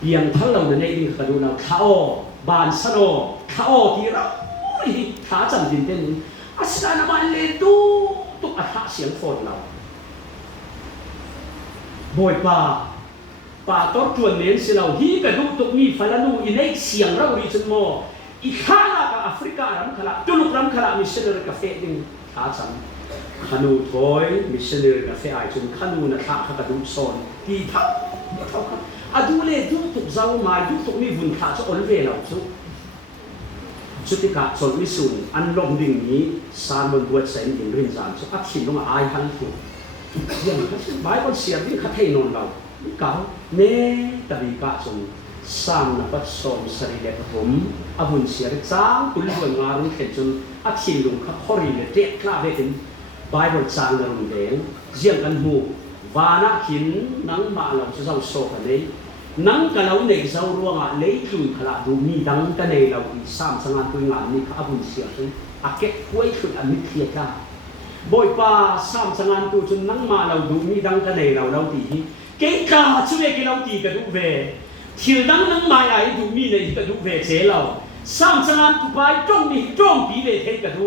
เพียงเท่าเราในกระดูเราข้าบานสโนข้าที่เราขาจำติดเต้น อาสนามันเลดูตุกอัฐเสียงฝนเราบ่อยป่าต้นจวนเน้นสิเราฮีกระดูตุกมีฟาลานูอินเอกเสียงเราดิฉันโมอีข้าละกับแอฟริการำขละจุลุกรำขละมิชเนอร์กาเฟ่ดิ้งท้าจังขนูถอยมิชเนอร์กาเฟ่ไอจนขนูนะท้าขกระดูโซนที่เท่าอะดูเลยดูตุกเจ้ามาดูตุกมีวุ่นท้าจะอ่อนเวเราสุดที่กะส่วนวิสุนอันลมดิ่งนี้สารมันบวชเส้นดิ่งริมสารสุดอัดขินลงมาอายหันถูกยังบายคนเสียดิ้งขัดให้นอนเราเก่าเน่ตะบีกะส่งสร้างนับสมสรีระผมอาบุญเสียริจ้างตุลวนงารุนเข็นจนอัดขินลงขัดขริเลเด็กกล้าเวทินบายบทสร้างนรุนแดงเยี่ยงกันหูวานะขินนังมาเราจะเจ้าโซกันเลยนังกันเราในเจ้าร่วงอ่ะเลยจุนขลาดูมีดังกันในเราอีสามสังานตัวงานนี่ข้าบุญเสียจนอาเก็บไว้คืออันมิเทียก้าบ่อยป่าสามสังานตัวจนนังมาเราดูมีดังกันในเราดีเก่งกาช่วยกันเราดีกันดูเวที่ดังนังมาไอ้ดูมีในกันดูเวเสียเราสามสังานตัวไปจ้องมีจ้องปีเวเทกันดู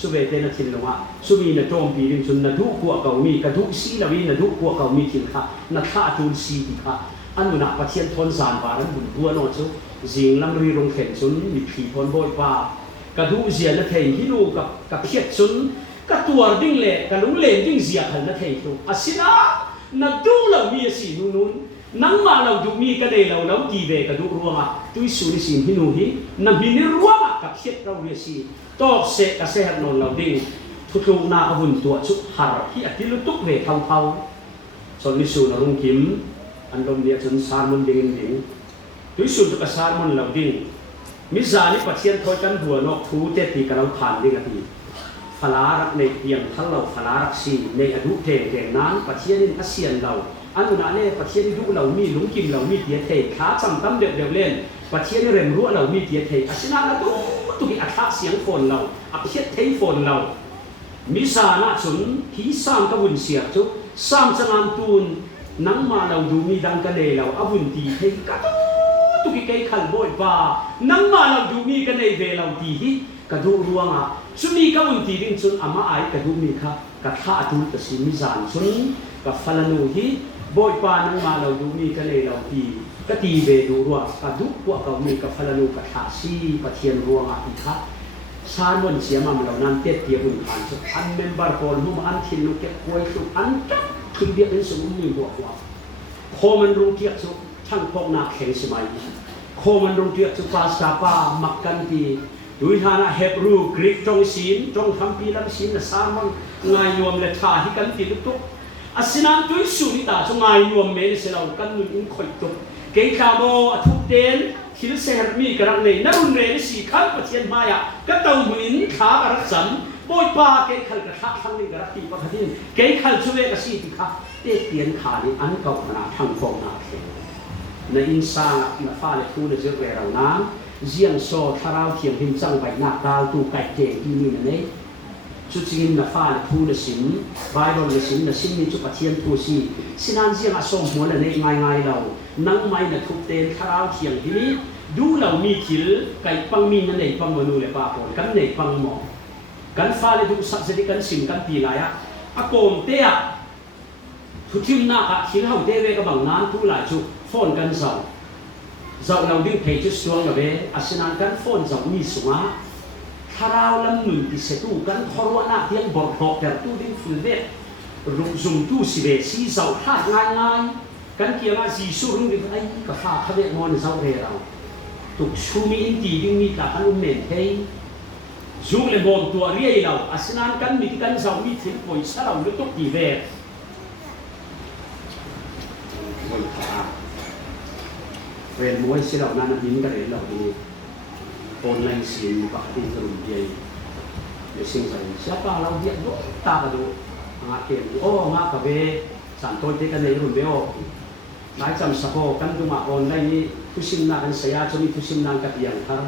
ช่วยเดินทินลงอ่ะช่วยนะจ้องปีนึงจนนะดูกัวเก่ามีกันดูสีละวินะดูกัวเก่ามีทิ้งค่ะนักฆ่าจูนสีที่ค่ะอันนู้นปัจเจียนทนสารบารันบุญบัวนอจุจิงลำรีลงเข็นซุนมีผีพนบ่อยป่ากระดูเสียนะเทงฮิลูกับเพียรซุนกระตัวดิ้งเละกระลุงเล่ดิ้งเสียขันนะเทงตุอาศินะนักดูเรามีสีนู้นนังมาเราดูมีกระเดเราดีเวกระดูรัวมาตุยสุริสินฮินูฮินับมีนิรัวมากับเพียรเราเรียสีตอกเสกกระเสหนนเราดิ้งทุกๆนาบุญตัวชุดหาที่อธิลุตุกเวเท่าส่วนมิสูนรุงกิมอันลมเดียจนสารมันดิ่งทุกส่วนจะกระสารมันเราดิ่งมิจานี่ปัจเจียนทอยกันหัวนกทูเจตีกันเราผ่านดิ่งทีฟลารักในเพียงทั้งเราฟลารักสีในอดุเทเด่นนั้นปัจเจียนอาเซียนเราอันนู้นนั่นปัจเจียนดูเรามีลุงกิมเรามีเทียเทขาจำตั้มเด็ดเล่นปัจเจียนเรียนรู้เรามีเทียเทอาศินาเราตุกิอัฐเสียงฝนเราอัพเช็ดเทฝนเรามิจานะสุนที่สร้างกบุญเสียจุสร้างสงานตูนนังมาเราดูมีดังกันเลยเราอาบุญดีให้กัดตุกิเกยขันบ่อยป่านังมาเราดูมีกันในเวเราดีที่กระดูรัวงอ่ะชุมีกบุญดีดิ้งชุนอามาไอกระดูมีค่ะกระท่าดูแต่สิมิจานชุนกับฟลานูที่บ่อยป่านังมาเราดูมีกันในเราดีก็ตีเวดูรัวกระดูพวกเรามีกับฟลานูกระท่าซีกระเทียนรัวงอ่ะอีกค่ะชาญวันเสียมาเรานั่นเตี้ยเตี้ยบุญผ่านสุดอันเมมบาร์โกลมุ่งอันทินนุเก็บควยสุดอันจับคือเดียเป็นสมุนมีบวกว่าโคมันรู้เทียบสุดช่างพกนาเข็งสมัยโคมันรู้เทียบสุดภาษาป่ามักกันดีดูฐานะเฮบรูกรีกจงศีลจงทำปีละศีลนะสามังงายยมเลท่าที่กันติดตุกอาศินันตุยสุนิตาจงงายยมเมนเสลากันนุนคอยตุกเก่งข้าวโมทุกเดนคิดเสียมีกระไรนั่งเรียนสี่ขั้นประเทียนมายะก็เต่าหมินขากระสันบ่อยป่าเก่งขันกระทะทั้งนี้กระตีประทินเก่งขันช่วยกระสีติค่ะเตี้ยเตียนขานี่อันเก่าขนาดทั้งฟองนาเข็งในอินซาละฟ้าเลยคู่ในเจ้าเวเราน้ำเจียงโซ่ทาราวเทียงหิมจังใบหน้าดาวตูไก่เก่งที่นี่นั่นเองชุดจีนละฟ้าเลยคู่ในสินใบโดนเลยสินนี่จุดประเทียนทูซีสินันเจียงอาสมหัวนั่นเองง่ายเรานั่งไม่น่ะทุกเตนทาราวเทียงที่นี้ดูเรามีขิลไก่ปังมีนั่นเองปังมนูเลยป้าปนกันเนปังหมอกันฟ้าเลยดูสักสิกันสินกันปีไรอะอากงเตะทุกทีมหน้าอะขิลเขาเตะเวกับบางงานทุกหลายชุดฟอนกันเสาเราดึงเพจจุดสวงกับเวอาศินันกันฟอนเสามีสวงทาราวลำหนุนที่เสตูกันขรวนาเทียงบอกหอกแต่ตู้ดึงฟื้นเวรุ่งซุ่มตู้สิเวสีเสาทาดง่ายกันเกี่ยวกับสีสูรุ่งดิไอ้กับฟ้าทะเลมอนเสาเรเราตุกชูมีอินดีดึงมีกับอนุเมนเทจูเลบอมตัวเรียเราอาศินันกันมีกันเสามีถึงป่วยสลาวลุตุกดีเวเรียนมวยสิเรานั่นยิ้มกันเลยเราดีออนไลน์สิปกติกลุ่มใหญ่เดี๋ยวสิ่งใดเช้าป้าเราเดียดดูตากระดูงาเก็บโอ้งากับเวสันโตที่กันในรุ่นเบลหลายจำสะโพกันดูมาออนไลน์นี้ผู้ชิมนากันเสียจะมีผู้ชิมนากับอย่างทั้ง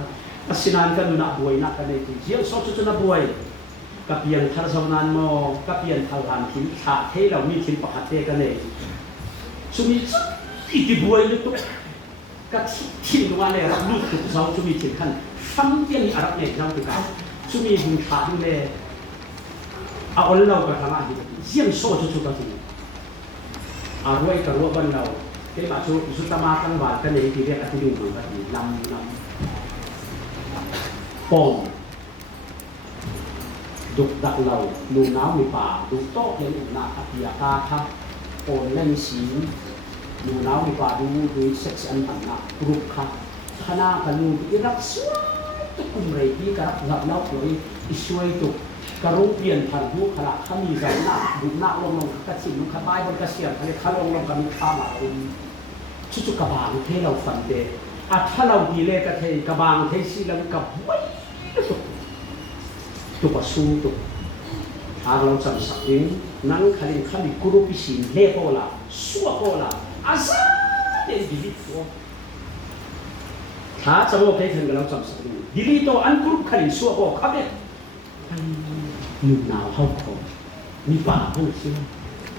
อาศินันกันดูนักบวยนักกันในที่เยี่ยมสดจุดนักบวยกับอย่างทั้งสำนักโมกับอย่างทางการทิ้งขาดให้เรามีทิ้งประหัตเตกันเลยสุมีที่ที่บวยลุตุก็ทิ้งว่าเนี่ยรับลูกถูกเสาสุมีทิ้งขันฟังเตียนอารักเนี่ยเราถูกกันสุมีบุญขาดเลย เอาคนเราก็ทำอะไรเสี่ยงโซ่ชุดๆกันทีอารวยกับรวยบ้านเราเกี่ยมาชุดสุดตมาตั้งบาทกันในที่เรียกที่ดูเหมือนกันลำปองดุดักเราลูน้ำมีป่าดุโต๊ะยังอุณาอัตยาตาครับโอนเล่นสีลูน้ำมีป่าดูเซ็กซ์อันต่างๆกรุ๊ปครับขณะกันลูที่รักสวยตุกุมเรย์ที่กระดับเล่าเลยอิสวยตุกระรุ่งเปลี่ยนผ่านยุคขณะขามีกันหน้าดุหน้าลงกระชิมลุกขบายบนกระเสียงทะเลขาลงกันมีข้ามาเป็นชุดกระบางเทเราฝันเดะอัฐเราดีเลยกระเทกระบางเทสิเรากับไว้ตุกสู้ตุกอาเราจำสักยิ่งนั่งขันขันกรุปิสินเล่โพล่าสัวโพล่าอาซาเด็ดดีตัวถ้าจะบอกให้ถึงเราจำสักยิ่งดีดีตัวอันกรุขันสัวโพครับเนี่ยหนุ่มหนาวเข้าคอมีป่าพูดใช่ไหม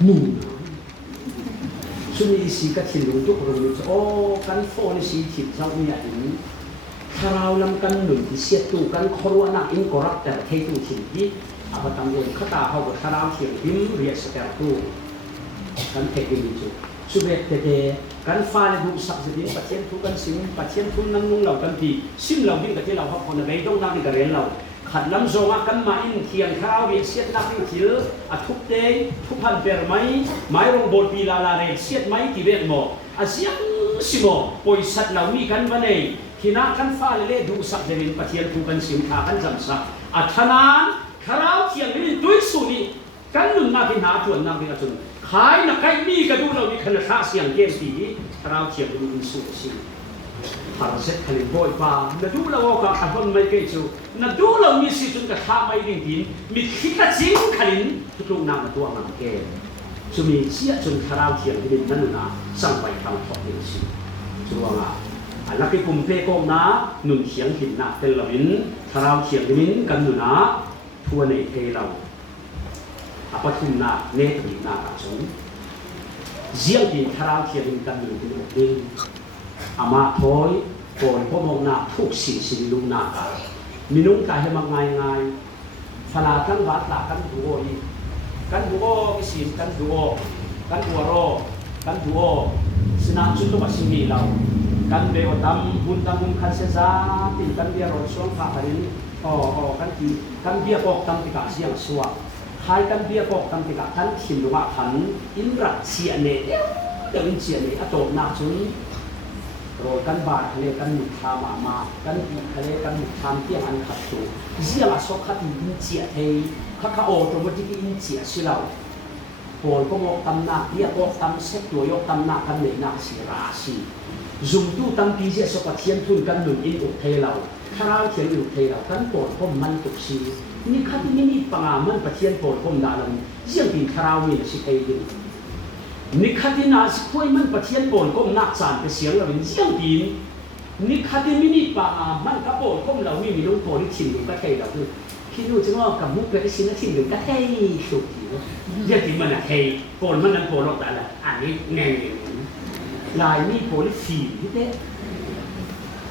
หนุ่มหนาวช่วงนี้สีกระถิ่นลุงทุกคนรู้จักโอ้กันโฟนสีถิ่นเจ้ามีอย่างนี้ถ้าเราลำกันหนุนที่เสียตูกันครัวนักอินกอรับแต่เทตูถิ่นที่อาบตั้งเองข้าตาเขาก็ถ้าเราเขียนพิมพ์เรียกสเตลตูกันเทกินจุสุเวทเตกันฟ้าเลยดูสักสิ่งปัจเจนทุกันสิ่งปัจเจนทุนนั่งนุ่งเรากันทีสิ่งเราวิ่งกันที่เราเขาคนในดงน้ำในกระเรียนเราขัดลำโซงกันมาอินเทียนข้าวเวียเสียดนักทิลทุกเดย์ทุกพันเปอร์ไหมไม้รงบดปีลาลาเรเสียดไหมที่เรียกหมออาเซียนสิโมปอยสัตว์เรามีกันวันนี้ที่นักกันฟ้าเลยดูสักเดือนปัจเจนทุกันสิ่งขากันจำสักอัฐนานคราวเทียนนี่ด้วยสุนีกันหนึ่งมาที่หาจวนนั่งที่อาจารย์ขายนักไก่มีกระดูเรามีขนาดเสียงเยี่ยมสีคราวเทียนดูอินสุสิพาราเซตขลินบอยปานาดูเราก็ขับรถไม่เก่งจูนาดูเรามีสิจุนกระทาไม่ดิ่งดินมีขี้กระจิงขลินทุกๆนำตัวมันเก่งจูมีเชี่ยจนคราวเทียนดินนั่นนะสั่งไปทำทอดเองสิจูว่าอันนักที่กลุ่มเพื่อนนะหนุนเขียงหินนะเตลวินคราวเทียนดินกันหนุนนะทัวในเทเราอาปทุมนาเนตรินาอาจงเจียงดินคราวเทียนดินกันหนุนเป็นเองอามาถอยก่อนพ่อมองนาทุกสิ่งลุงนามีนุ่งกายให้มาง่ายฟลากันวัดหลักกันดูโอกันดูโอกิสิกันดูโอกันดูโรกันดูโอสนามจุดตัวสิ่งนี้เรากันเบลดำบุญดำบุญคันเสซาติกันเบียร์ช่วงผ่าไปนี้กันที่กันเบียร์ปอกตำติกาเสียงสวะหายกันเบียร์ปอกตำติกากันขิมว่าขันอินรักเสียเน่เดี๋ยวอินเสียเน่อโตนาจุนโรยกันบาดทะเลกันหมุดทามากันอีทะเลกันหมุดทามเที่ยงอันขัดตัวเสียงอสกขัดอินเจียเทข้าโอตรงวันที่อินเจียสิเราโผล่ก็มองตำหนักเรียกว่าตำเซ็ตตัวยกตำหนักกันเหนื่อยหนักสีราศีจุ่มตู้ตำปีเสียสกัดเทียนทุนกันหนุนอินอุเทเราถ้าเราเทียนอุเทเรากันโผล่ก็มันตุกสีนี่ขัดที่นี่ปังอามันปะเทียนโผล่ก็ด่าเราเยี่ยงปีถ้าเรามีสิเอยินนิคัตินาสคุยมันปะเทียนโปนก้มนักสานไปเสียงเราเป็นเสียงปีนนิคัติมินิปามันกระโปนก้มเรามีลุงโปนที่ถิ่นหนึ่งก็เทเราคือคิดดูจังว่ากับมุกเลยสิ่งนั้นถิ่นหนึ่งก็เทสุดที่เรียกที่มันอะเทโปนมันนั้นโปนออกแต่ละอันนี้ไงลายนี่โปนที่ที่เต้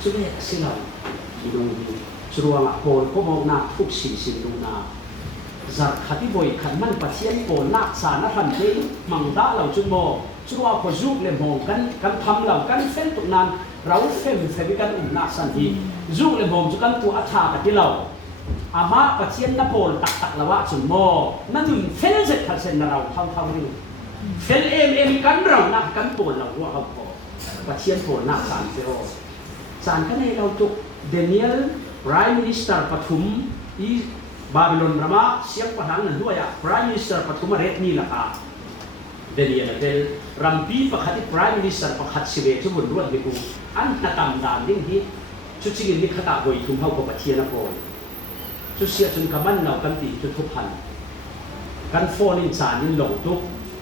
ช่วยสิเราที่ตรงนี้ชัวร์โปนก็มองหน้าทุกสิ่งตรงหน้าจัดขัดที่บ่อยขัดมันปะเทียนโปนนักสารนักทันเตมังด่าเราจุดโมชัวร์พอจุกเลยมองกันทำเรากันเฟ้นตุกนั้นเราเฟ้นกันนักสันทีจุกเลยมองจุกันตัวอัฐากันที่เราอามาปะเทียนนับโปนตักละวะจุดโมนั่นถึงเฟ้นเสร็จทันเซนเราเท่านี้เฟ้นเอ็มกันเรานักกันโปนเราว่าเขาพอปะเทียนโปนนักสารเซโรสารกันให้เราจุกเดนิเอลไพรมินิสเตอร์ปฐุมบาบิโลนรามาเสียงประธานนั้นด้วยอ่ะ Prime Minister ปฐุมเรศนี่ล่ะค่ะเดี๋ยวเดี๋ยวรัมปีประคัดที่ Prime Minister ประคัดสิเวทุบุญรวดไปกูอันน่ะตำดานดิ้งที่ชุดสิ่งนี้ขตาบ่อยทุ่มเข้ากับประเทศนะโปรชุดเสียจนกำมันเรากันตีจุดทุกพันกันโฟนินสารนินหลงทุก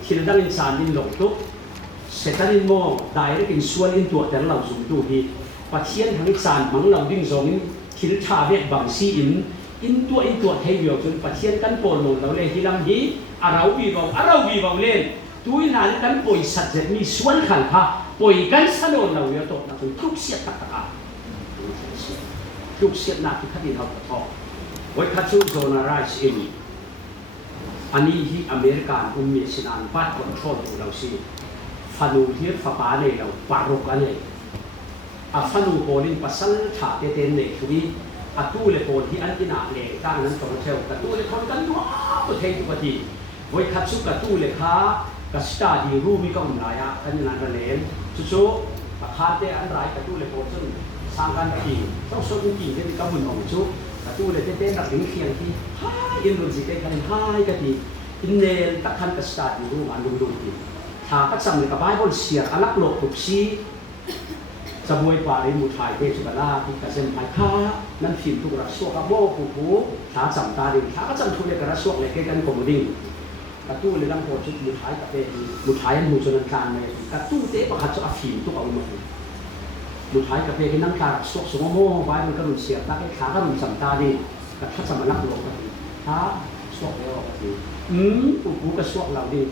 คิดดังนินสารนินหลงทุกเสร็จนินโม่ได้ได้กินส่วนนินตัวแต่เราสุ่มดูที่ประเทศทางนิสานมังเราดิ้งสองนินคิดชาเวทบางซีอินตัวเที่ยวจนปัจเจียนกันโปนหมดเราเลยที่ลำนี้เราวีบเอาเล่นตัวนั้นกันป่วยสัตว์จะมีส่วนขันพาป่วยกันสนุนเราเยอะตกนะทุกเสียตักตาทุกเสียหนักที่ขัดดินเขาต่อไว้ขัดสู้โซนาไรส์อิน อันนี้ที่อเมริกันมีสินานบัดคอนโทรลของเราสิฟันูที่ฟ้าเนี่ยเราปารกกันเลยฟันูโพลินปัสสันถาเตนเลยคือตู้เลโพลที่อันที่หนาเลยด้านนั้นตรงเชลกับตู้เลโพลกันว้าวประเทศทุกทีไว้คัดสุกับตู้เลขากับสตาดีรูมีก็อุ่นหลายกันยันนั่นเลยชุบคาเตอันไรกับตู้เลโพลซึ่งสร้างการขี่ต้องสู้จริงที่มีกำมุนของชุบกับตู้เลเต้นหลักถึงเคียงที่ฮ่ายินดุนสิเต้กันฮ่ากันดีอินเนลตักขันกับสตาดีรูมันดุนดีถ้าก็จำเลยกับไบเบิลเสียอันลักโลกถูกชี้จะบวยป่าในมุทายเทสุบลาที่กระเซ็นไผ่ข้านั่นฟิล์มทุกรัสวกกับโบกูกูถ้าจำตาดิถ้าก็จำทุเรศรัสวกเลยกันกบดิ่งกระตู้เลยลำโพชุดมุทายกับเป็นมุทายมูจนันการเลยกระตู้เตะประคัตจะฟิล์มทุกเอาหมดมุทายกับเป็นนั่งการสวกสมโม่ไว้มันกระดุนเสียตาไอ้ขาก็ดุนจำตาดิกระทัดจำมันลักโลกกันถ้าสวกแล้วกันกูกูกระสวกเราดิ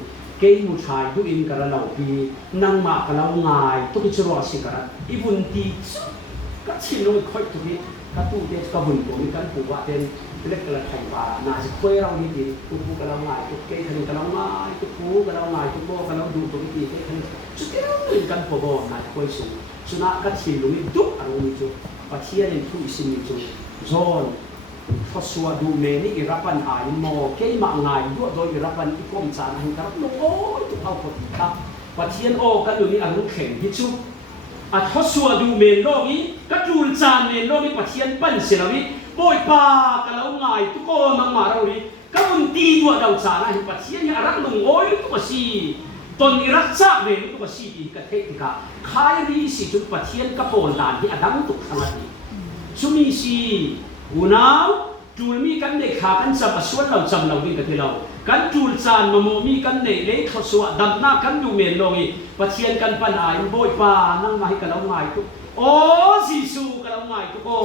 เกย์มุทายดูอินกระเราปีนั่งมากับเราง่ายทุกที่รอสิกระอีบุญตีก็ชิลลงค่อยทุกทีก็ตู้เด็กก็บุญผมมีการปลูกว่าเป็นเล็กกระไทยป่าน่าจะคุยเราดีดีทุกกับเราง่ายทุกเกย์ทะเลกับเราง่ายทุกผู้กับเราง่ายทุกโบกับเราดูตัวดีเกย์ทะเลจุดเดียวมีการปลูกบ่น่าจะคุยสูงสุนัขก็ชิลลงดุอารมณ์จุดปัจจัยในผู้สิ่งจุดโซนทศวรรษดูเมนี่อิรัปันหายโมเกย์มาง่ายด้วยโดยอิรัปันอีกคนจานให้กับโอ้ยทุกเอาคนครับปัจจัยโอกันอยู่นี่อารมณ์แข็งที่สุดทศวรรษดูเมนโลกนี้ก็จูนจานเมนโลกนี้ปัจจัยปั้นเสียวิโบยปากันแล้วง่ายทุกคนมังมาเรานี้ก็มันตีตัวเราจานให้ปัจจัยอารักลงโอ้ยทุกสิ่งตอนอิรักจากเมนทุกสิ่งที่กระเทศกันขายรีสิจุดปัจจัยก็โผล่หลานที่อดัมตุกทั้งนั้นชุมีสีอุณาวจูลมีกันเด็กขากันจับส่วนเราจำเราดิ้งกันที่เรากันจูลจานมาโมมีกันเด็กเล็กทศวรรษดำหน้ากันดูเมนลงอีปัจเจียนกันปัญหาโบยป่านั่งมาให้กันเราง่ายทุกโอ้สิสูกันเราง่ายทุกโอ้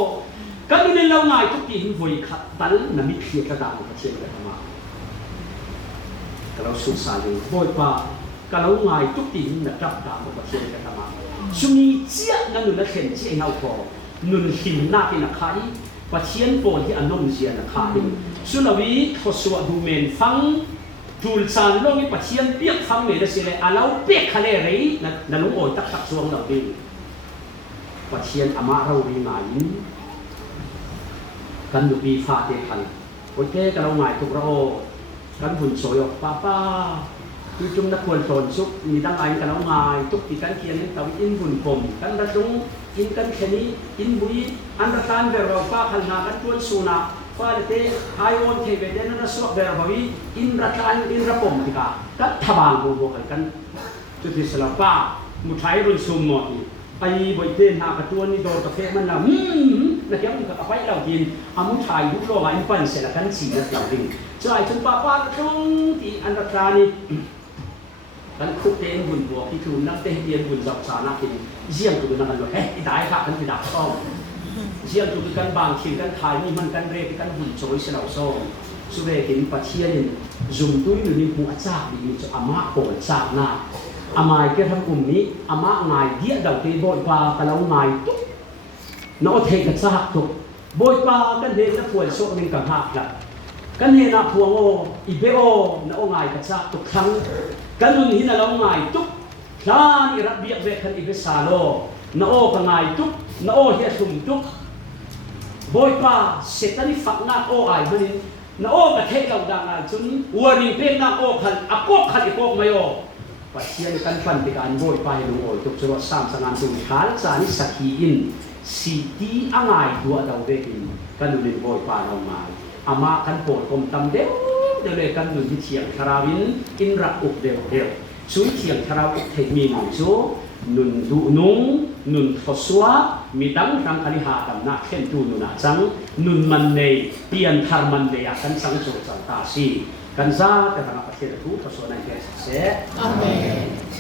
กันดูเมนเราง่ายทุกทีหินวยขัดตันนั่นมีเพียรกระดาษปัจเจียนกันมากันเราสุดสายเลยโบยป่ากันเราง่ายทุกทีหินนะครับดาบปัจเจียนกันมาชุมีเจี๊ยนั่นหนุนละเข็นเจี๊ยเอาพอหนุนหินหน้าเป็นนักขายปัจเจียนโปนที่อันนมเสียนักขายสุนวิทศวรรษดูเมนฟังจูลจานโลกนี้ปัจเจียนเปียกฟังเมนเสียเลยอาเราเปียกทะเลไรนั่นลุงโอยตักสวงเราดิปัจเจียนอามาเราดีงายกันดูปีฟ้าเตะพันโอเคกันเราง่ายทุกเรากันหุ่นสวยออกป้าคือจุ่มนักควรสนสุกมีตั้งไงกันเราง่ายทุกที่กันเขียนให้ตัวอินหุ่นผมกันระดุงอินกันแค่นี้อินบุยอันรัการเบรฟ้าขันนากันชวนสุนัขฟ้าเตะไอโอนเทเบเดนนั่นสวกเบรบวิอินรัการอินระปมที่กันทบางบุบกันจุดที่สลับป้ามุทัยรุ่นซุ่มหมดไปบริเวณหากระตัวนี้โดนกาแฟมันละนะเดี๋ยวมันก็เอาไปเรากินอามุทัยยุโรปอินปันเสร็จแล้วกันสีแล้วเรากินจ่ายจนป้าตรงที่อันรัการนี่กันคุกเต้นบุญบัวที่คือนักเตะเรียนบุญจับสานักกินเยี่ยมตัวนั้นเลยได้ค่ะกันไปดักต้องเยี่ยมตัวกันบางทีกันขายนี่มันกันเรียกกันบุญโจยเสลาโซ่สุเรกินปัจเจียนจุ่มตุ้ยอยู่ในหัวจ่าดีจะอามาโผล่จ่าหน้าอามาเกี่ยวกับกลุ่มนี้อามาง่ายเดียดดาวตีโบยปลากันแล้วง่ายตุ๊กน้องเทกันจ่าตุ๊กโบยปลากันเดินแล้วป่วยโซ่หนึ่งกับหักละกันเห็นนักพวงโออีเบโอน้องง่ายกันจ่าตุ๊กครั้งกันนุ่นหินเราง่ายตุ๊กพลานอิรักเบียกเวกันอีเบซาโลน้องกันง่ายตุ๊กน้องเฮียสุ่มตุ๊กโบยปลาเสร็จแล้วนี่ฝักหน้าโอไอมันน้องกระเทกเราดังอ่ะจนวันนี้เป็นน้าโอขันอักโกขันอีโกไม่โอปัจเจียนกันฟันติการโบยปลาให้ลุงโอตุกจรวดสามสงานตุงขาลจานิสักฮีอินสีตีอ่างไงตัวเราเวกินกันดูในโบยปลาเรามาอามากันโปรดกลมตำเดียวเลยกันดูที่เชียงคาราวินอินรักอุกเดียวช่วยเชียงคาราอุกเทมีหนุ่มโซนุนดูนุ่งนุนทศวรรษมีดังทำคณิหาดำนักเข้มจูนุนาจังนุนมันเนยเตียนทาร์มันเดียกันสังโจสังตาสีกันซาแต่ทางประเทศทุกทศวรรษในเกษตรอาเมน